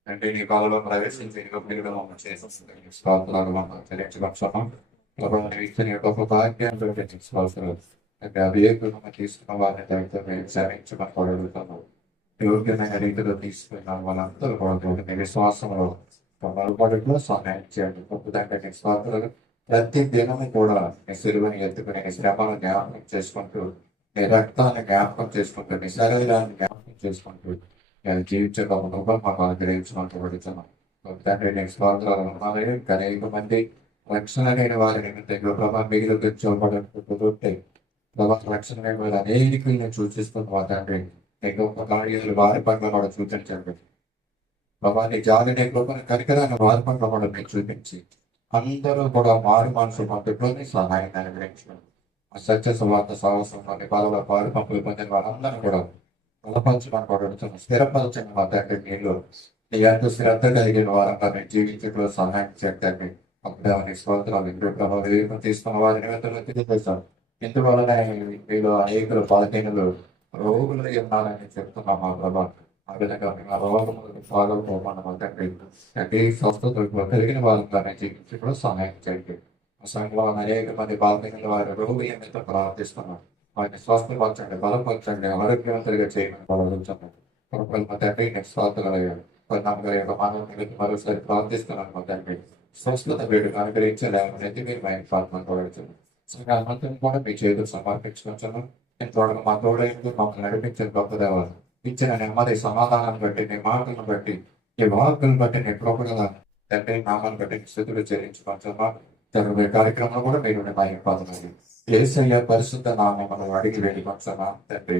అంటే నీ కాలంలో ప్రవేశించి గొప్ప భాగ్యాన్ని తీసుకున్న వారిని విచారించమని యోగ్యమైన రీతిలో తీసుకున్న వాళ్ళందరూ కూడా విశ్వాసంలో బలపడటంలో సహాయం చేయండి. గొప్పదంటే నిస్వార్థులు ప్రతి దినము కూడా నీ సిలువని ఎత్తుకుని నీ శ్రమను జ్ఞాపకం చేసుకుంటూ నీ రక్తాన్ని జ్ఞాపకం చేసుకుంటూ నీ శరీరాన్ని జ్ఞాపకం చేసుకుంటూ నేను జీవించే గొప్ప మాకు అనుగ్రహించమంటూ పడుతున్నాం. తండ్రి నీ స్వార్థాలు ఇంకా అనేక మంది రక్షణ లేని వారి నిమిత్తం ప్రభా మీరు తెచ్చబడుతుంటే ప్రభా రక్షణ లేని వారు అనేకులను సూచిస్తున్న మా తండ్రి నీ గొప్ప కార్యాలు వారి పట్ల కూడా చూపించండి ప్రభా నీ జాలి నీ గొప్ప కరికరాన్ని వారి పట్ల కూడా మీకు చూపించి అందరూ కూడా మారు మనసు పంపుకొని సహాయాన్ని అనుగ్రహించడం ఆ సత్య సువార్త సాహసం వారి పాలలో పాలు పంపులు పొందిన వారందరూ కూడా బలపరచమని కొడుతున్న స్థిరపరచండి మా తండ్రి మీరు నీ అంత శ్రద్ధ కలిగిన వారంతా నేను జీవించడంలో సహాయం చేయండి అప్పుడే అవన్నీ స్తోత్రాలు ఇంట్లో ప్రభావం తీసుకున్న వారి నిమిత్తంలో తెలియజేశారు ఇందువలన మీలో అనేకులు బలహీనులు రోగులు ఉన్నారని చెప్తున్నాం మా ప్రభా ఆ విధంగా ఆ రోగములకు పాల్గొపోమని మా తండ్రి స్వస్థతలు కలిగిన వారంతానే జీవించడంలో సహాయం చేయండి ఆ సంఘంలో అనేక మంది బలహీనులు వారి రోగుల నిమిత్తం ప్రార్థిస్తున్నాం వారిని స్వస్థపరచండి బలపరచండి ఆరోగ్యవంతులుగా చేయమని ప్రార్థించండి మా తండ్రి నెక్స్ట్ స్వార్థగలగాలి మరోసారి ప్రార్థిస్తున్నాను మా తండ్రి స్వస్థత వేడుక అనుగ్రహించలేమనేది మీరు మైన ప్రార్థన సంఘాలంతా కూడా మీ చేతులు సమర్పించుకుంటున్నాను ఎంతో మా తోడైంది మమ్మల్ని నడిపించిన గొప్ప దేవాలు ఇచ్చిన నెమ్మది సమాధానాన్ని బట్టి నీ మాటలను బట్టి నీ వాక్కులను బట్టి నీ కృపగల తండ్రి నామాన్ని బట్టి స్థితులు చెల్లించుకుంటున్నా జరగబోయే కార్యక్రమంలో కూడా మీరు మైన ప్రార్థన ఏసయ్య పరిశుద్ధ నామం మనం అడిగి వెళ్ళి తండ్రి